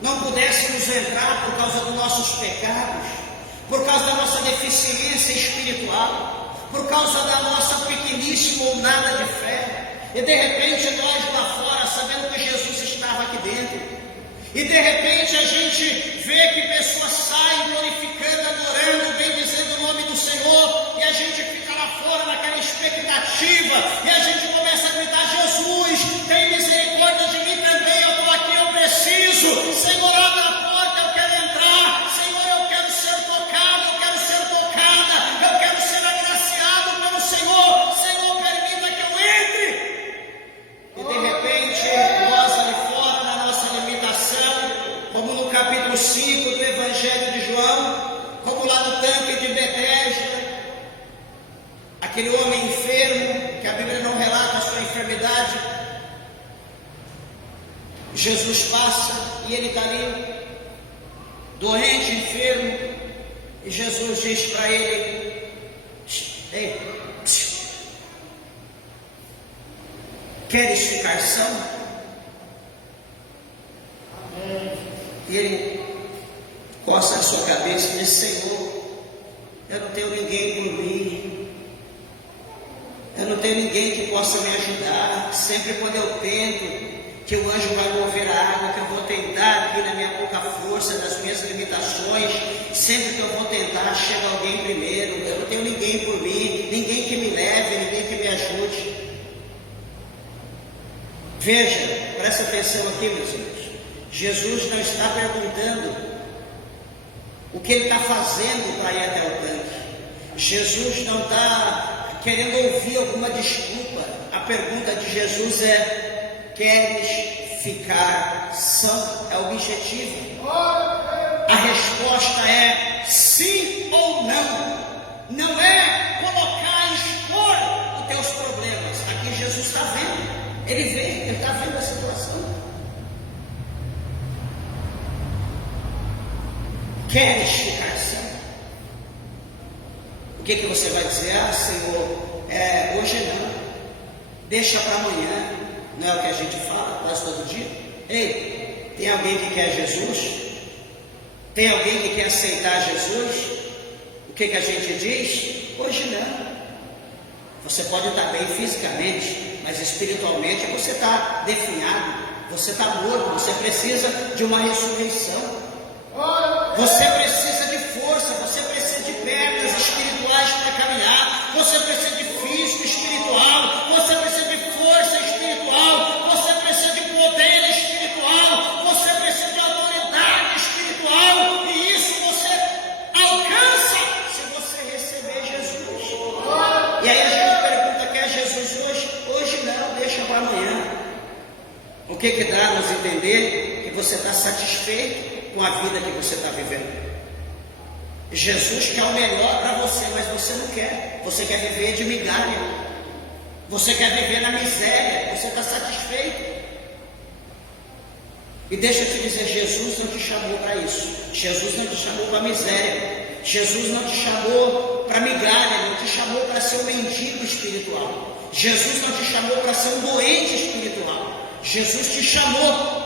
não pudéssemos entrar por causa dos nossos pecados, por causa da nossa deficiência espiritual, por causa da nossa pequeníssima ou nada de fé, e de repente nós lá fora, sabendo que Jesus estava aqui dentro, e de repente a gente vê que pessoas saem glorificando, adorando, bendizendo o nome do Senhor, e a gente fica lá fora naquela expectativa, e a gente começa a gritar: Jesus, tem misericórdia de mim também, eu estou aqui, eu preciso, Senhor, abre a porta, eu quero entrar, Senhor, eu quero ser tocado, eu quero ser tocada, eu quero ser agraciado pelo Senhor, Senhor, permita que eu entre. E de repente, nós ali fora, na nossa limitação, como no capítulo 5 do Evangelho de João, como lá no tanque de Betesda, aquele homem enfermo, que a Bíblia não relata a sua enfermidade, Jesus passa e ele está ali, doente, enfermo, e Jesus diz para ele: ei, queres ficar são? E ele coça a sua cabeça e diz: Senhor, eu não tenho ninguém por mim, eu não tenho ninguém que possa me ajudar. Sempre quando eu tento que o anjo vai mover a água, que eu vou tentar aqui na minha pouca força, nas minhas limitações, sempre que eu vou tentar, chega alguém primeiro. Eu não tenho ninguém por mim, ninguém que me leve, ninguém que me ajude. Veja, presta atenção aqui, meus irmãos. Jesus não está perguntando o que ele está fazendo para ir até o tanque. Jesus não está querendo ouvir alguma desculpa. A pergunta de Jesus é: queres ficar são? É o objetivo. A resposta é sim ou não. Não é colocar, expor os teus problemas. Aqui Jesus está vendo. Ele vê, ele está vendo a situação. Queres ficar são? O que você vai dizer? Ah, Senhor, hoje não. Deixa para amanhã. Não é o que a gente fala quase todo dia? Ei, tem alguém que quer Jesus? Tem alguém que quer aceitar Jesus? O que a gente diz? Hoje não. Você pode estar bem fisicamente, mas espiritualmente você está definhado, você está morto, você precisa de uma ressurreição. Você precisa de força, você precisa de pernas espirituais para caminhar, você precisa de físico espiritual, você precisa de força espiritual, você precisa de poder espiritual, você precisa de autoridade espiritual, e isso você alcança se você receber Jesus. E aí a gente pergunta: quer Jesus hoje? Hoje não, deixa para amanhã. O que dá a nos entender que você está satisfeito com a vida que você está vivendo? Jesus quer o melhor para você, mas você não quer. Você quer viver de migalha, você quer viver na miséria, você está satisfeito. E deixa eu te dizer, Jesus não te chamou para isso. Jesus não te chamou para miséria. Jesus não te chamou para migalha, não te chamou para ser um mendigo espiritual. Jesus não te chamou para ser um doente espiritual. Jesus te chamou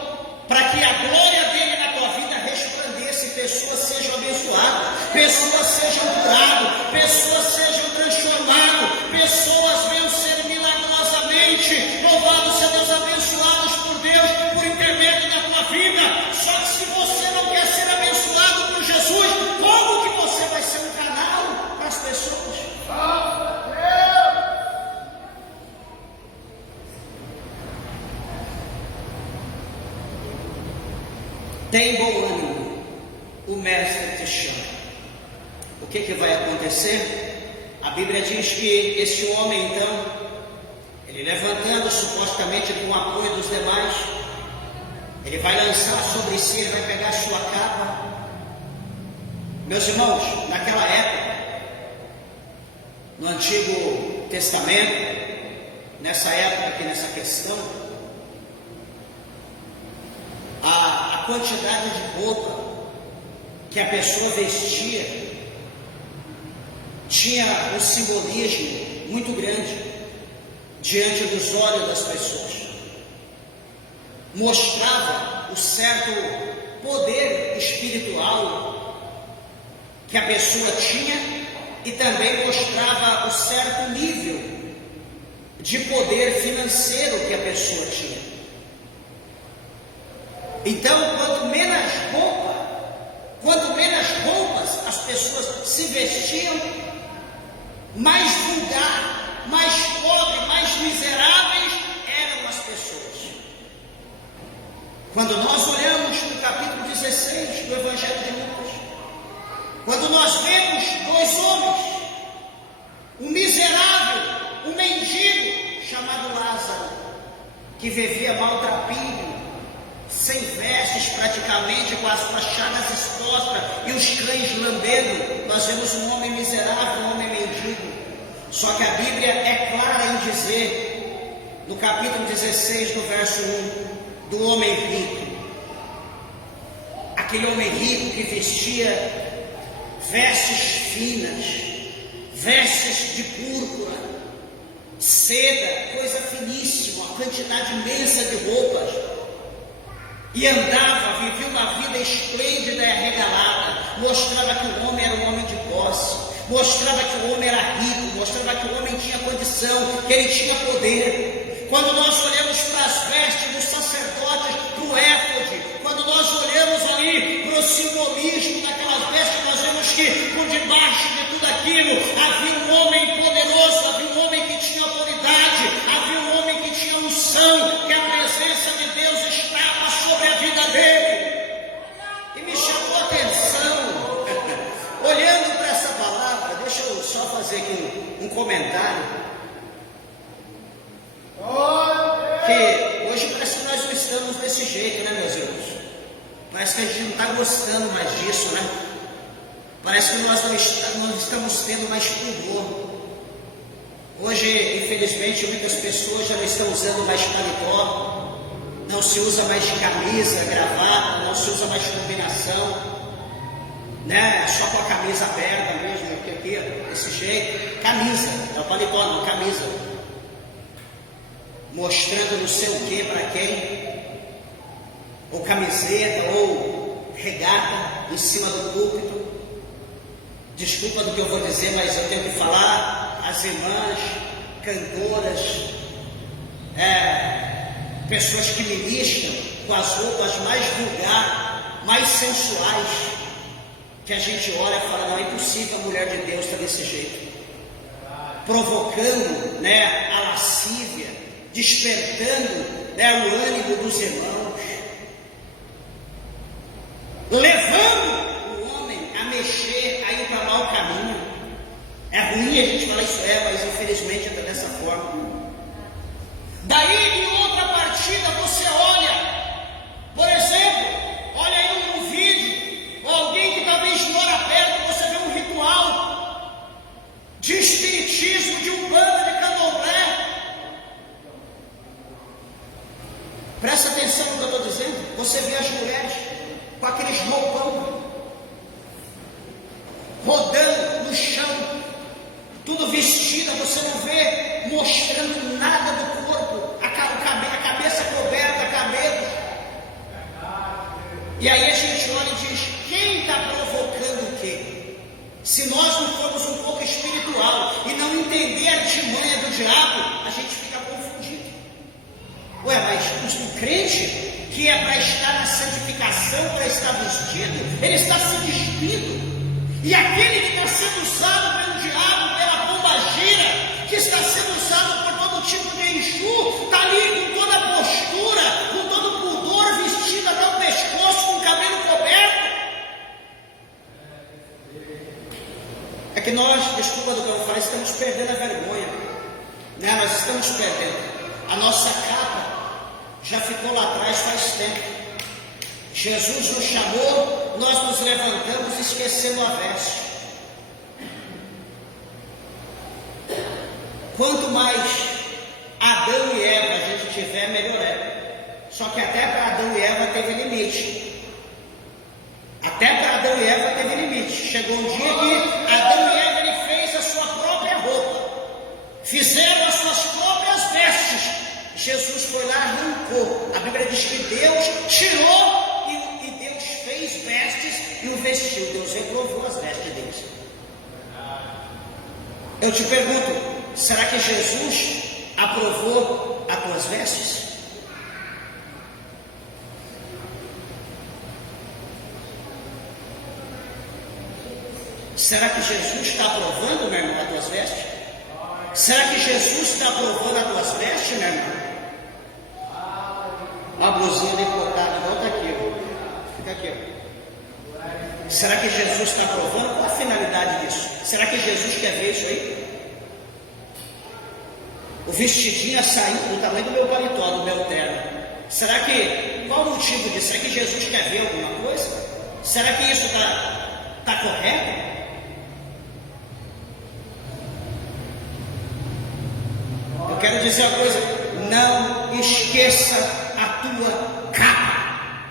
para que a glória dele na tua vida resplandeça e pessoas sejam abençoadas, pessoas sejam curadas, pessoas sejam transformadas, pessoas venham ser milagrosamente, louvado seja Deus, abençoados por Deus, por intermédio da tua vida. Só que se você não quer ser abençoado por Jesus, como que você vai ser um canal para as pessoas? Tem bom ânimo, o mestre te chama. O que vai acontecer? A Bíblia diz que esse homem, então, ele levantando supostamente com o apoio dos demais, ele vai lançar sobre si, ele vai pegar a sua capa. Meus irmãos, naquela época, no Antigo Testamento, nessa época aqui, nessa questão, a quantidade de roupa que a pessoa vestia tinha um simbolismo muito grande diante dos olhos das pessoas. mostrava o certo poder espiritual que a pessoa tinha e também mostrava o certo nível de poder financeiro que a pessoa tinha. Então, quanto menos roupas as pessoas se vestiam, mais vulgar, mais pobre, mais miseráveis eram as pessoas. Quando nós olhamos no capítulo 16 do Evangelho de Lucas, quando nós vemos dois homens, um miserável, um mendigo chamado Lázaro, que vivia maltrapilho, sem vestes praticamente, com as fachadas expostas e os cães lambendo, nós vemos um homem miserável, um homem mendigo. Só que a Bíblia é clara em dizer, no capítulo 16, no verso 1, do homem rico. Aquele homem rico que vestia vestes finas, vestes de púrpura, seda, coisa finíssima, uma quantidade imensa de roupas, e andava, vivia uma vida esplêndida e arregalada, mostrava que o homem era um homem de posse, mostrava que o homem era rico, mostrava que o homem tinha condição, que ele tinha poder. Quando nós olhamos para as vestes dos sacerdotes, para o éfode, quando nós olhamos ali para o simbolismo daquelas vestes, nós vemos que por debaixo de tudo aquilo havia um homem poderoso, havia um homem que tinha autoridade, havia um homem que tinha unção, que a presença de Deus estava sobre a vida dele. E me chamou a atenção, olhando para essa palavra, deixa eu só fazer aqui um comentário. Que hoje parece que nós não estamos desse jeito, né, meus irmãos? Parece que a gente não está gostando mais disso, né? Parece que nós não estamos tendo mais pudor. Hoje, infelizmente, muitas pessoas já não estão usando mais paletó, não se usa mais camisa, gravata, não se usa mais combinação, né? Só com a camisa aberta mesmo, aqui, desse jeito. Camisa, não paletó, não, camisa. Mostrando não sei o que para quem, ou camiseta, ou regata em cima do púlpito. Desculpa do que eu vou dizer, mas eu tenho que falar. As irmãs, cantoras, pessoas que ministram com as roupas mais vulgares, mais sensuais, que a gente olha e fala, não é impossível a mulher de Deus estar desse jeito, provocando, né, a lascívia, despertando, né, o ânimo dos irmãos, levando o homem a mexer, a ir para mau caminho. É ruim a gente falar isso, mas infelizmente é dessa forma. Daí, em outra partida, você olha, por exemplo, olha aí um vídeo, ou alguém que talvez mora perto, você vê um ritual de espiritismo, de umbanda, de candomblé. Presta atenção no que eu estou dizendo. Você vê as mulheres com aqueles roupão, rodando no chão, tudo vestida, você não vê mostrando nada do corpo, a cabeça coberta, cabelo. E aí a gente olha e diz, quem está provocando o quê? Se nós não formos um pouco espiritual e não entender a artimanha do diabo, a gente fica confundido. Ué, mas o crente que é para estar na santificação, para estar vestido, ele está se despindo. E aquele que está sendo usado pelo diabo, pela pombagira, que está sendo usado por todo tipo de Exu, está ali com toda a postura, com todo o pudor, vestido até o pescoço, com o cabelo coberto. É que nós, desculpa do que eu falo, estamos perdendo a vergonha, né? Nós estamos perdendo. A nossa capa já ficou lá atrás faz tempo. Jesus nos chamou, nós nos levantamos esquecendo a veste. Quanto mais Adão e Eva a gente tiver, melhor é. Só que até para Adão e Eva teve limite. Até para Adão e Eva teve limite. Chegou um dia que Adão e Eva ele fez a sua própria roupa, fizeram as suas próprias vestes. Jesus foi lá, arrancou arrancou. A Bíblia diz que Deus tirou e Deus fez vestes e o vestiu. Deus reprovou as vestes deles. Eu te pergunto, será que Jesus aprovou as tuas vestes? Será que Jesus está aprovando, meu irmão, as tuas vestes? Será que Jesus está aprovando as tuas vestes, meu irmão? Uma blusinha decotada, volta aqui, ó. Fica aqui, ó. Será que Jesus está aprovando? Qual a finalidade disso? Será que Jesus quer ver isso aí? O vestidinho saindo do tamanho do meu paletó, do meu terno. Será que, qual o motivo disso? Será que Jesus quer ver alguma coisa? Será que isso está correto? Eu quero dizer uma coisa, não esqueça a tua capa.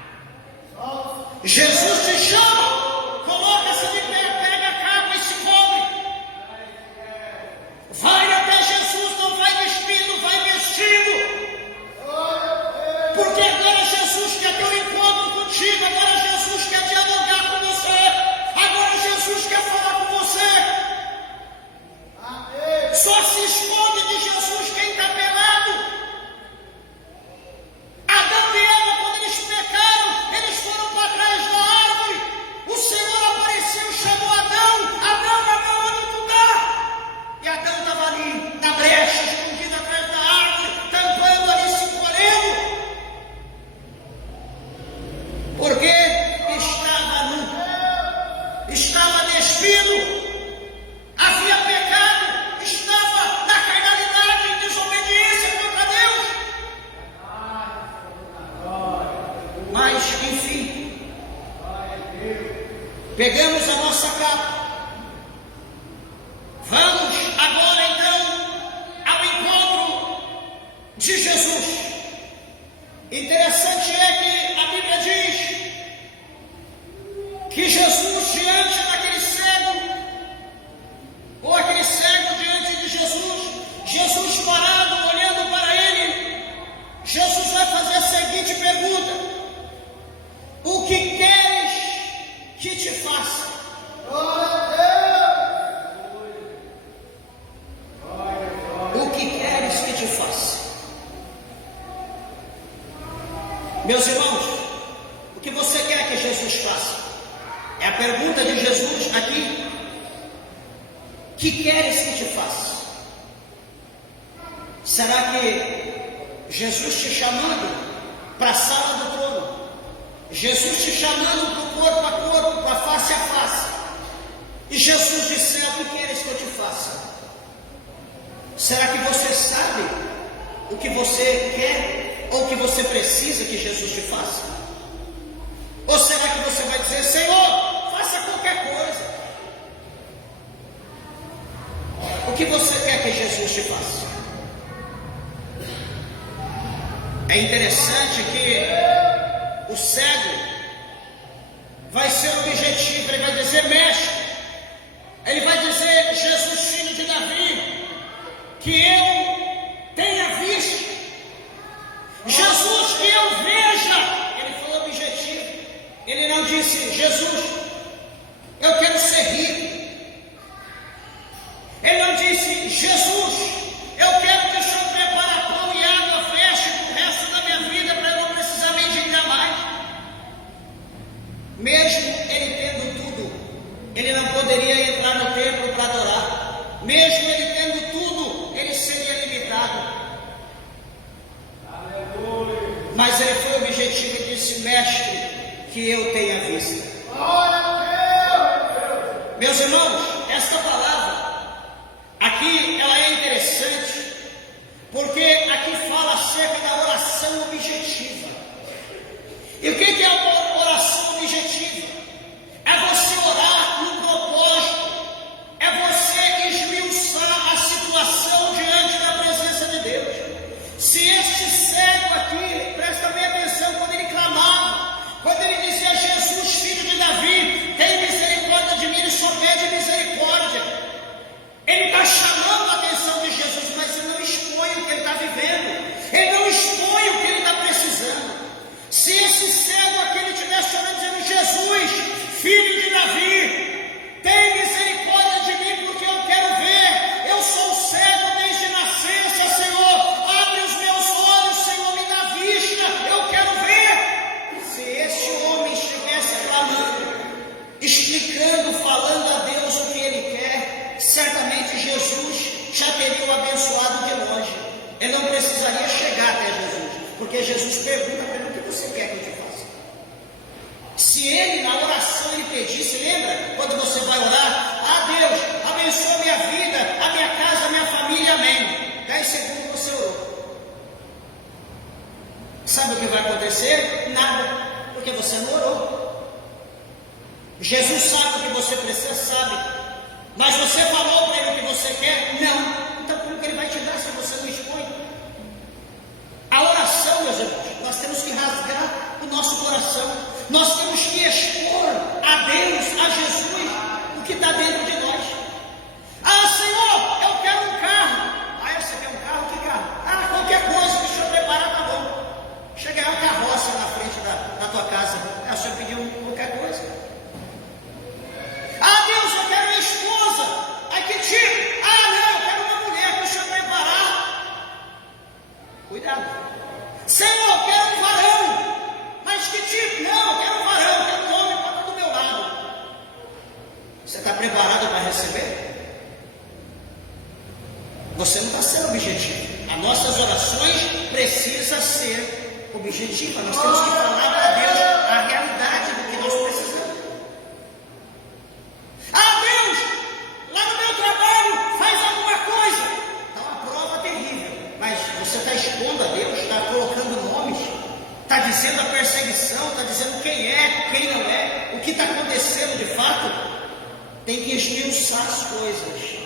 Jesus te chama, coloca-se de pé, pega a capa e se cobre. Vai até Jesus, não vai despido, vai vestido. Porque agora Jesus quer ter um encontro contigo, agora Jesus quer dialogar com você, agora Jesus quer falar com você. Só se esconde de Jesus quem está pelado. Adão e Eva, quando eles pecaram, eles foram para trás da árvore. O Senhor apareceu e chamou Adão. Adão, onde tu está? E Adão estava ali, na brecha, escondido atrás da árvore, tampando ali, se encolhendo. Porque estava nu, estava despido, havia pecado, estava na carnalidade, em desobediência contra Deus. Mas, enfim, pegamos a nossa capa. Vamos agora então ao encontro de Jesus. Interessante é que a Bíblia diz que Jesus, diante daquele cego, ou aquele cego diante de Jesus, Jesus parado, olhando para ele, Jesus vai fazer a seguinte pergunta: o que queres que te faça? O que queres que te faça? Meus irmãos, o que você quer que Jesus faça? É a pergunta de Jesus aqui. Que queres que te faça? Será que Jesus te chamando para a sala do trono, Jesus te chamando para o corpo a corpo, para face a face, e Jesus disse: o que queres que eu te faça? Será que você sabe o que você quer ou o que você precisa que Jesus te faça? Ou será que você vai dizer: Senhor, faça qualquer coisa? O que você quer que Jesus te faça? É interessante que o cego vai ser objetivo, ele vai dizer: mestre, ele vai dizer: Jesus, filho de Davi, que eu tenha visto, Jesus, que eu veja. Ele falou objetivo, ele não disse: Jesus, eu quero ser rico. Ele não disse: Jesus, eu quero que o Senhor prepare pão e água fresca para o resto da minha vida, para eu não precisar mendigar mais. Mesmo ele tendo tudo, ele não poderia entrar no templo para adorar. Mesmo ele tendo tudo, ele seria limitado. Mas ele foi objetivo e disse: mestre, que eu tenha vista. Meus irmãos, esta palavra aqui, ela é interessante, porque aqui fala acerca da oração objetiva. E o que é uma oração objetiva? É você orar no propósito, é você esmiuçar a situação diante da presença de Deus. Se este cego aqui, presta bem atenção, quando ele clamava, quando ele dizia: Jesus, filho de Davi, tem misericórdia de mim, ele só pede misericórdia. Ele está chamando a atenção de Jesus, mas ele não expõe o que ele está vivendo, ele não expõe o que ele está precisando. se lembra? Quando você vai orar, Deus, abençoa a minha vida, a minha casa, a minha família, amém. 10 segundos você orou. Sabe o que vai acontecer? Nada, porque você não orou. Jesus sabe o que você precisa, sabe. Mas você falou para ele o que você quer? Não. Então como que ele vai te dar se você não expõe? A oração, meus irmãos, nós temos que rasgar o nosso coração. Nós temos que expor a Deus, a Jesus, o que está dentro de nós. Senhor, eu quero um carro. Você quer um carro? Que carro? Qualquer coisa que o senhor preparar, tá bom. Chega aí uma carroça na frente da tua casa. O senhor pediu qualquer coisa. Deus, eu quero uma esposa. Que tipo? Não, eu quero uma mulher que o senhor preparar. Cuidado. Senhor, eu quero um varão. Mas que tipo? Não, eu quero um varão, eu quero um homem para do meu lado. Você está preparado para receber? Você não está sendo objetivo. As nossas orações precisam ser objetivas. Nós temos que falar para Deus a realidade do que nós precisamos. Deus, lá no meu trabalho, faz alguma coisa. Está uma prova terrível. Mas você está expondo a Deus, está colocando nomes, está dizendo a perseguição, está dizendo quem é, quem não é, o que está acontecendo de fato. Tem que esmiuçar as coisas.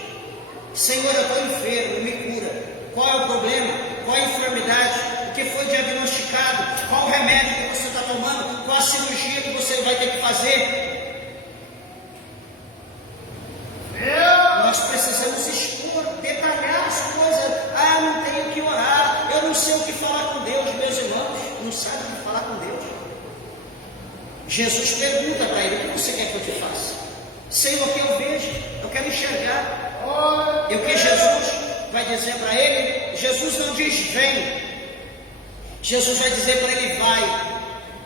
Senhor, eu estou enfermo, me cura. Qual é o problema? Qual é a enfermidade? O que foi diagnosticado? Qual o remédio que você está tomando? Qual a cirurgia que você vai ter que fazer? Nós precisamos expor, detalhar as coisas. Não tenho que orar, eu não sei o que falar com Deus. Meus irmãos, não sabem o que falar com Deus. Jesus pergunta para ele: o que você quer que eu te faça? Senhor, o que eu vejo, eu quero enxergar. E o que Jesus vai dizer para ele? Jesus não diz vem. Jesus vai dizer para ele: vai,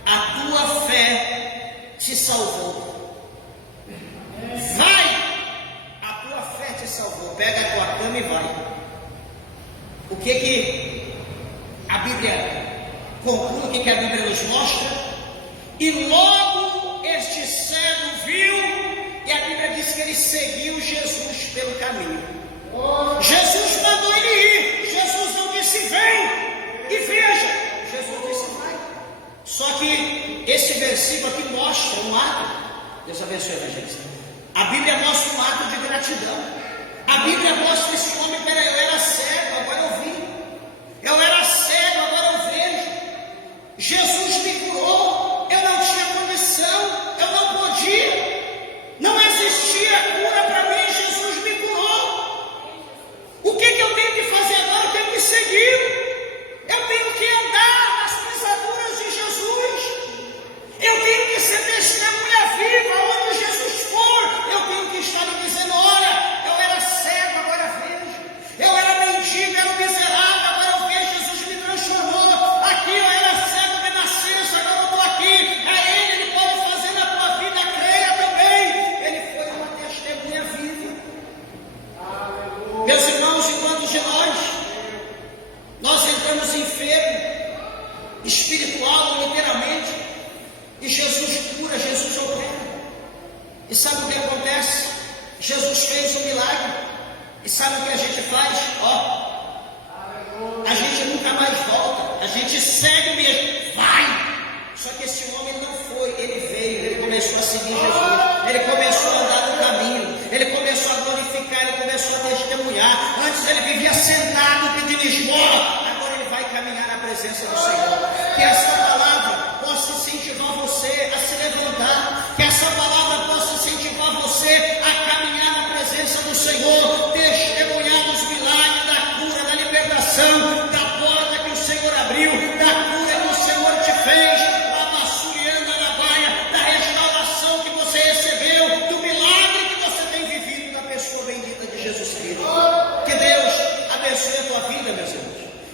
a tua fé te salvou. Vai, a tua fé te salvou. Pega a tua cama e vai. O que a Bíblia conclui, o que a Bíblia nos mostra? E logo este cego viu. E a Bíblia diz que ele seguiu Jesus pelo caminho. Jesus mandou ele ir. Jesus não disse vem e veja. Jesus disse vai. Só que esse versículo aqui mostra um ato. Deus abençoe a gente. A Bíblia mostra um ato de gratidão. A Bíblia mostra esse homem: peraí, eu era cego, agora eu vi. Eu era cego, agora eu vejo. Jesus me curou. Eu não tinha condição, eu não podia. Não existia cura para mim, Jesus me curou. O que eu tenho que fazer agora? Eu tenho que seguir. Eu tenho que andar nas pisaduras de Jesus. Eu tenho que ser testemunha viva onde Jesus for. Eu tenho que estar lhe dizendo: olha, eu era cego, agora vejo. Eu era mendigo, era miserável, agora eu vejo. Jesus me transformou. Aqui eu era cego de nascença, agora eu estou aqui. Ele pode fazer na tua vida, creia também. Testemunha viva. Meus irmãos, enquanto de nós entramos enfermos, espiritual, literalmente, e Jesus cura, Jesus opera. E sabe o que acontece? Jesus fez um milagre. E sabe o que a gente faz? A gente nunca mais volta. A gente segue mesmo. Vai! Só que esse homem não foi, ele veio, ele começou a seguir Jesus, ele começou a andar no caminho, ele começou a glorificar, ele começou a testemunhar. Antes ele vivia sentado pedindo esmola, agora ele vai caminhar na presença do Senhor. Que essa palavra possa incentivar você a se levantar, que essa palavra possa incentivar você a caminhar na presença do Senhor, testemunhar dos milagres, da cura, da libertação, da porta que o Senhor abriu, da cura que o Senhor te fez.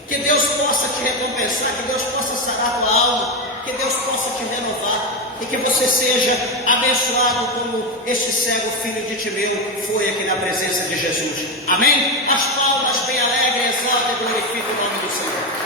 Que Deus possa te recompensar, que Deus possa sarar a tua alma, que Deus possa te renovar e que você seja abençoado como este cego filho de Timeu foi aqui na presença de Jesus. Amém? As palmas bem alegres, exalta e glorifica o nome do Senhor.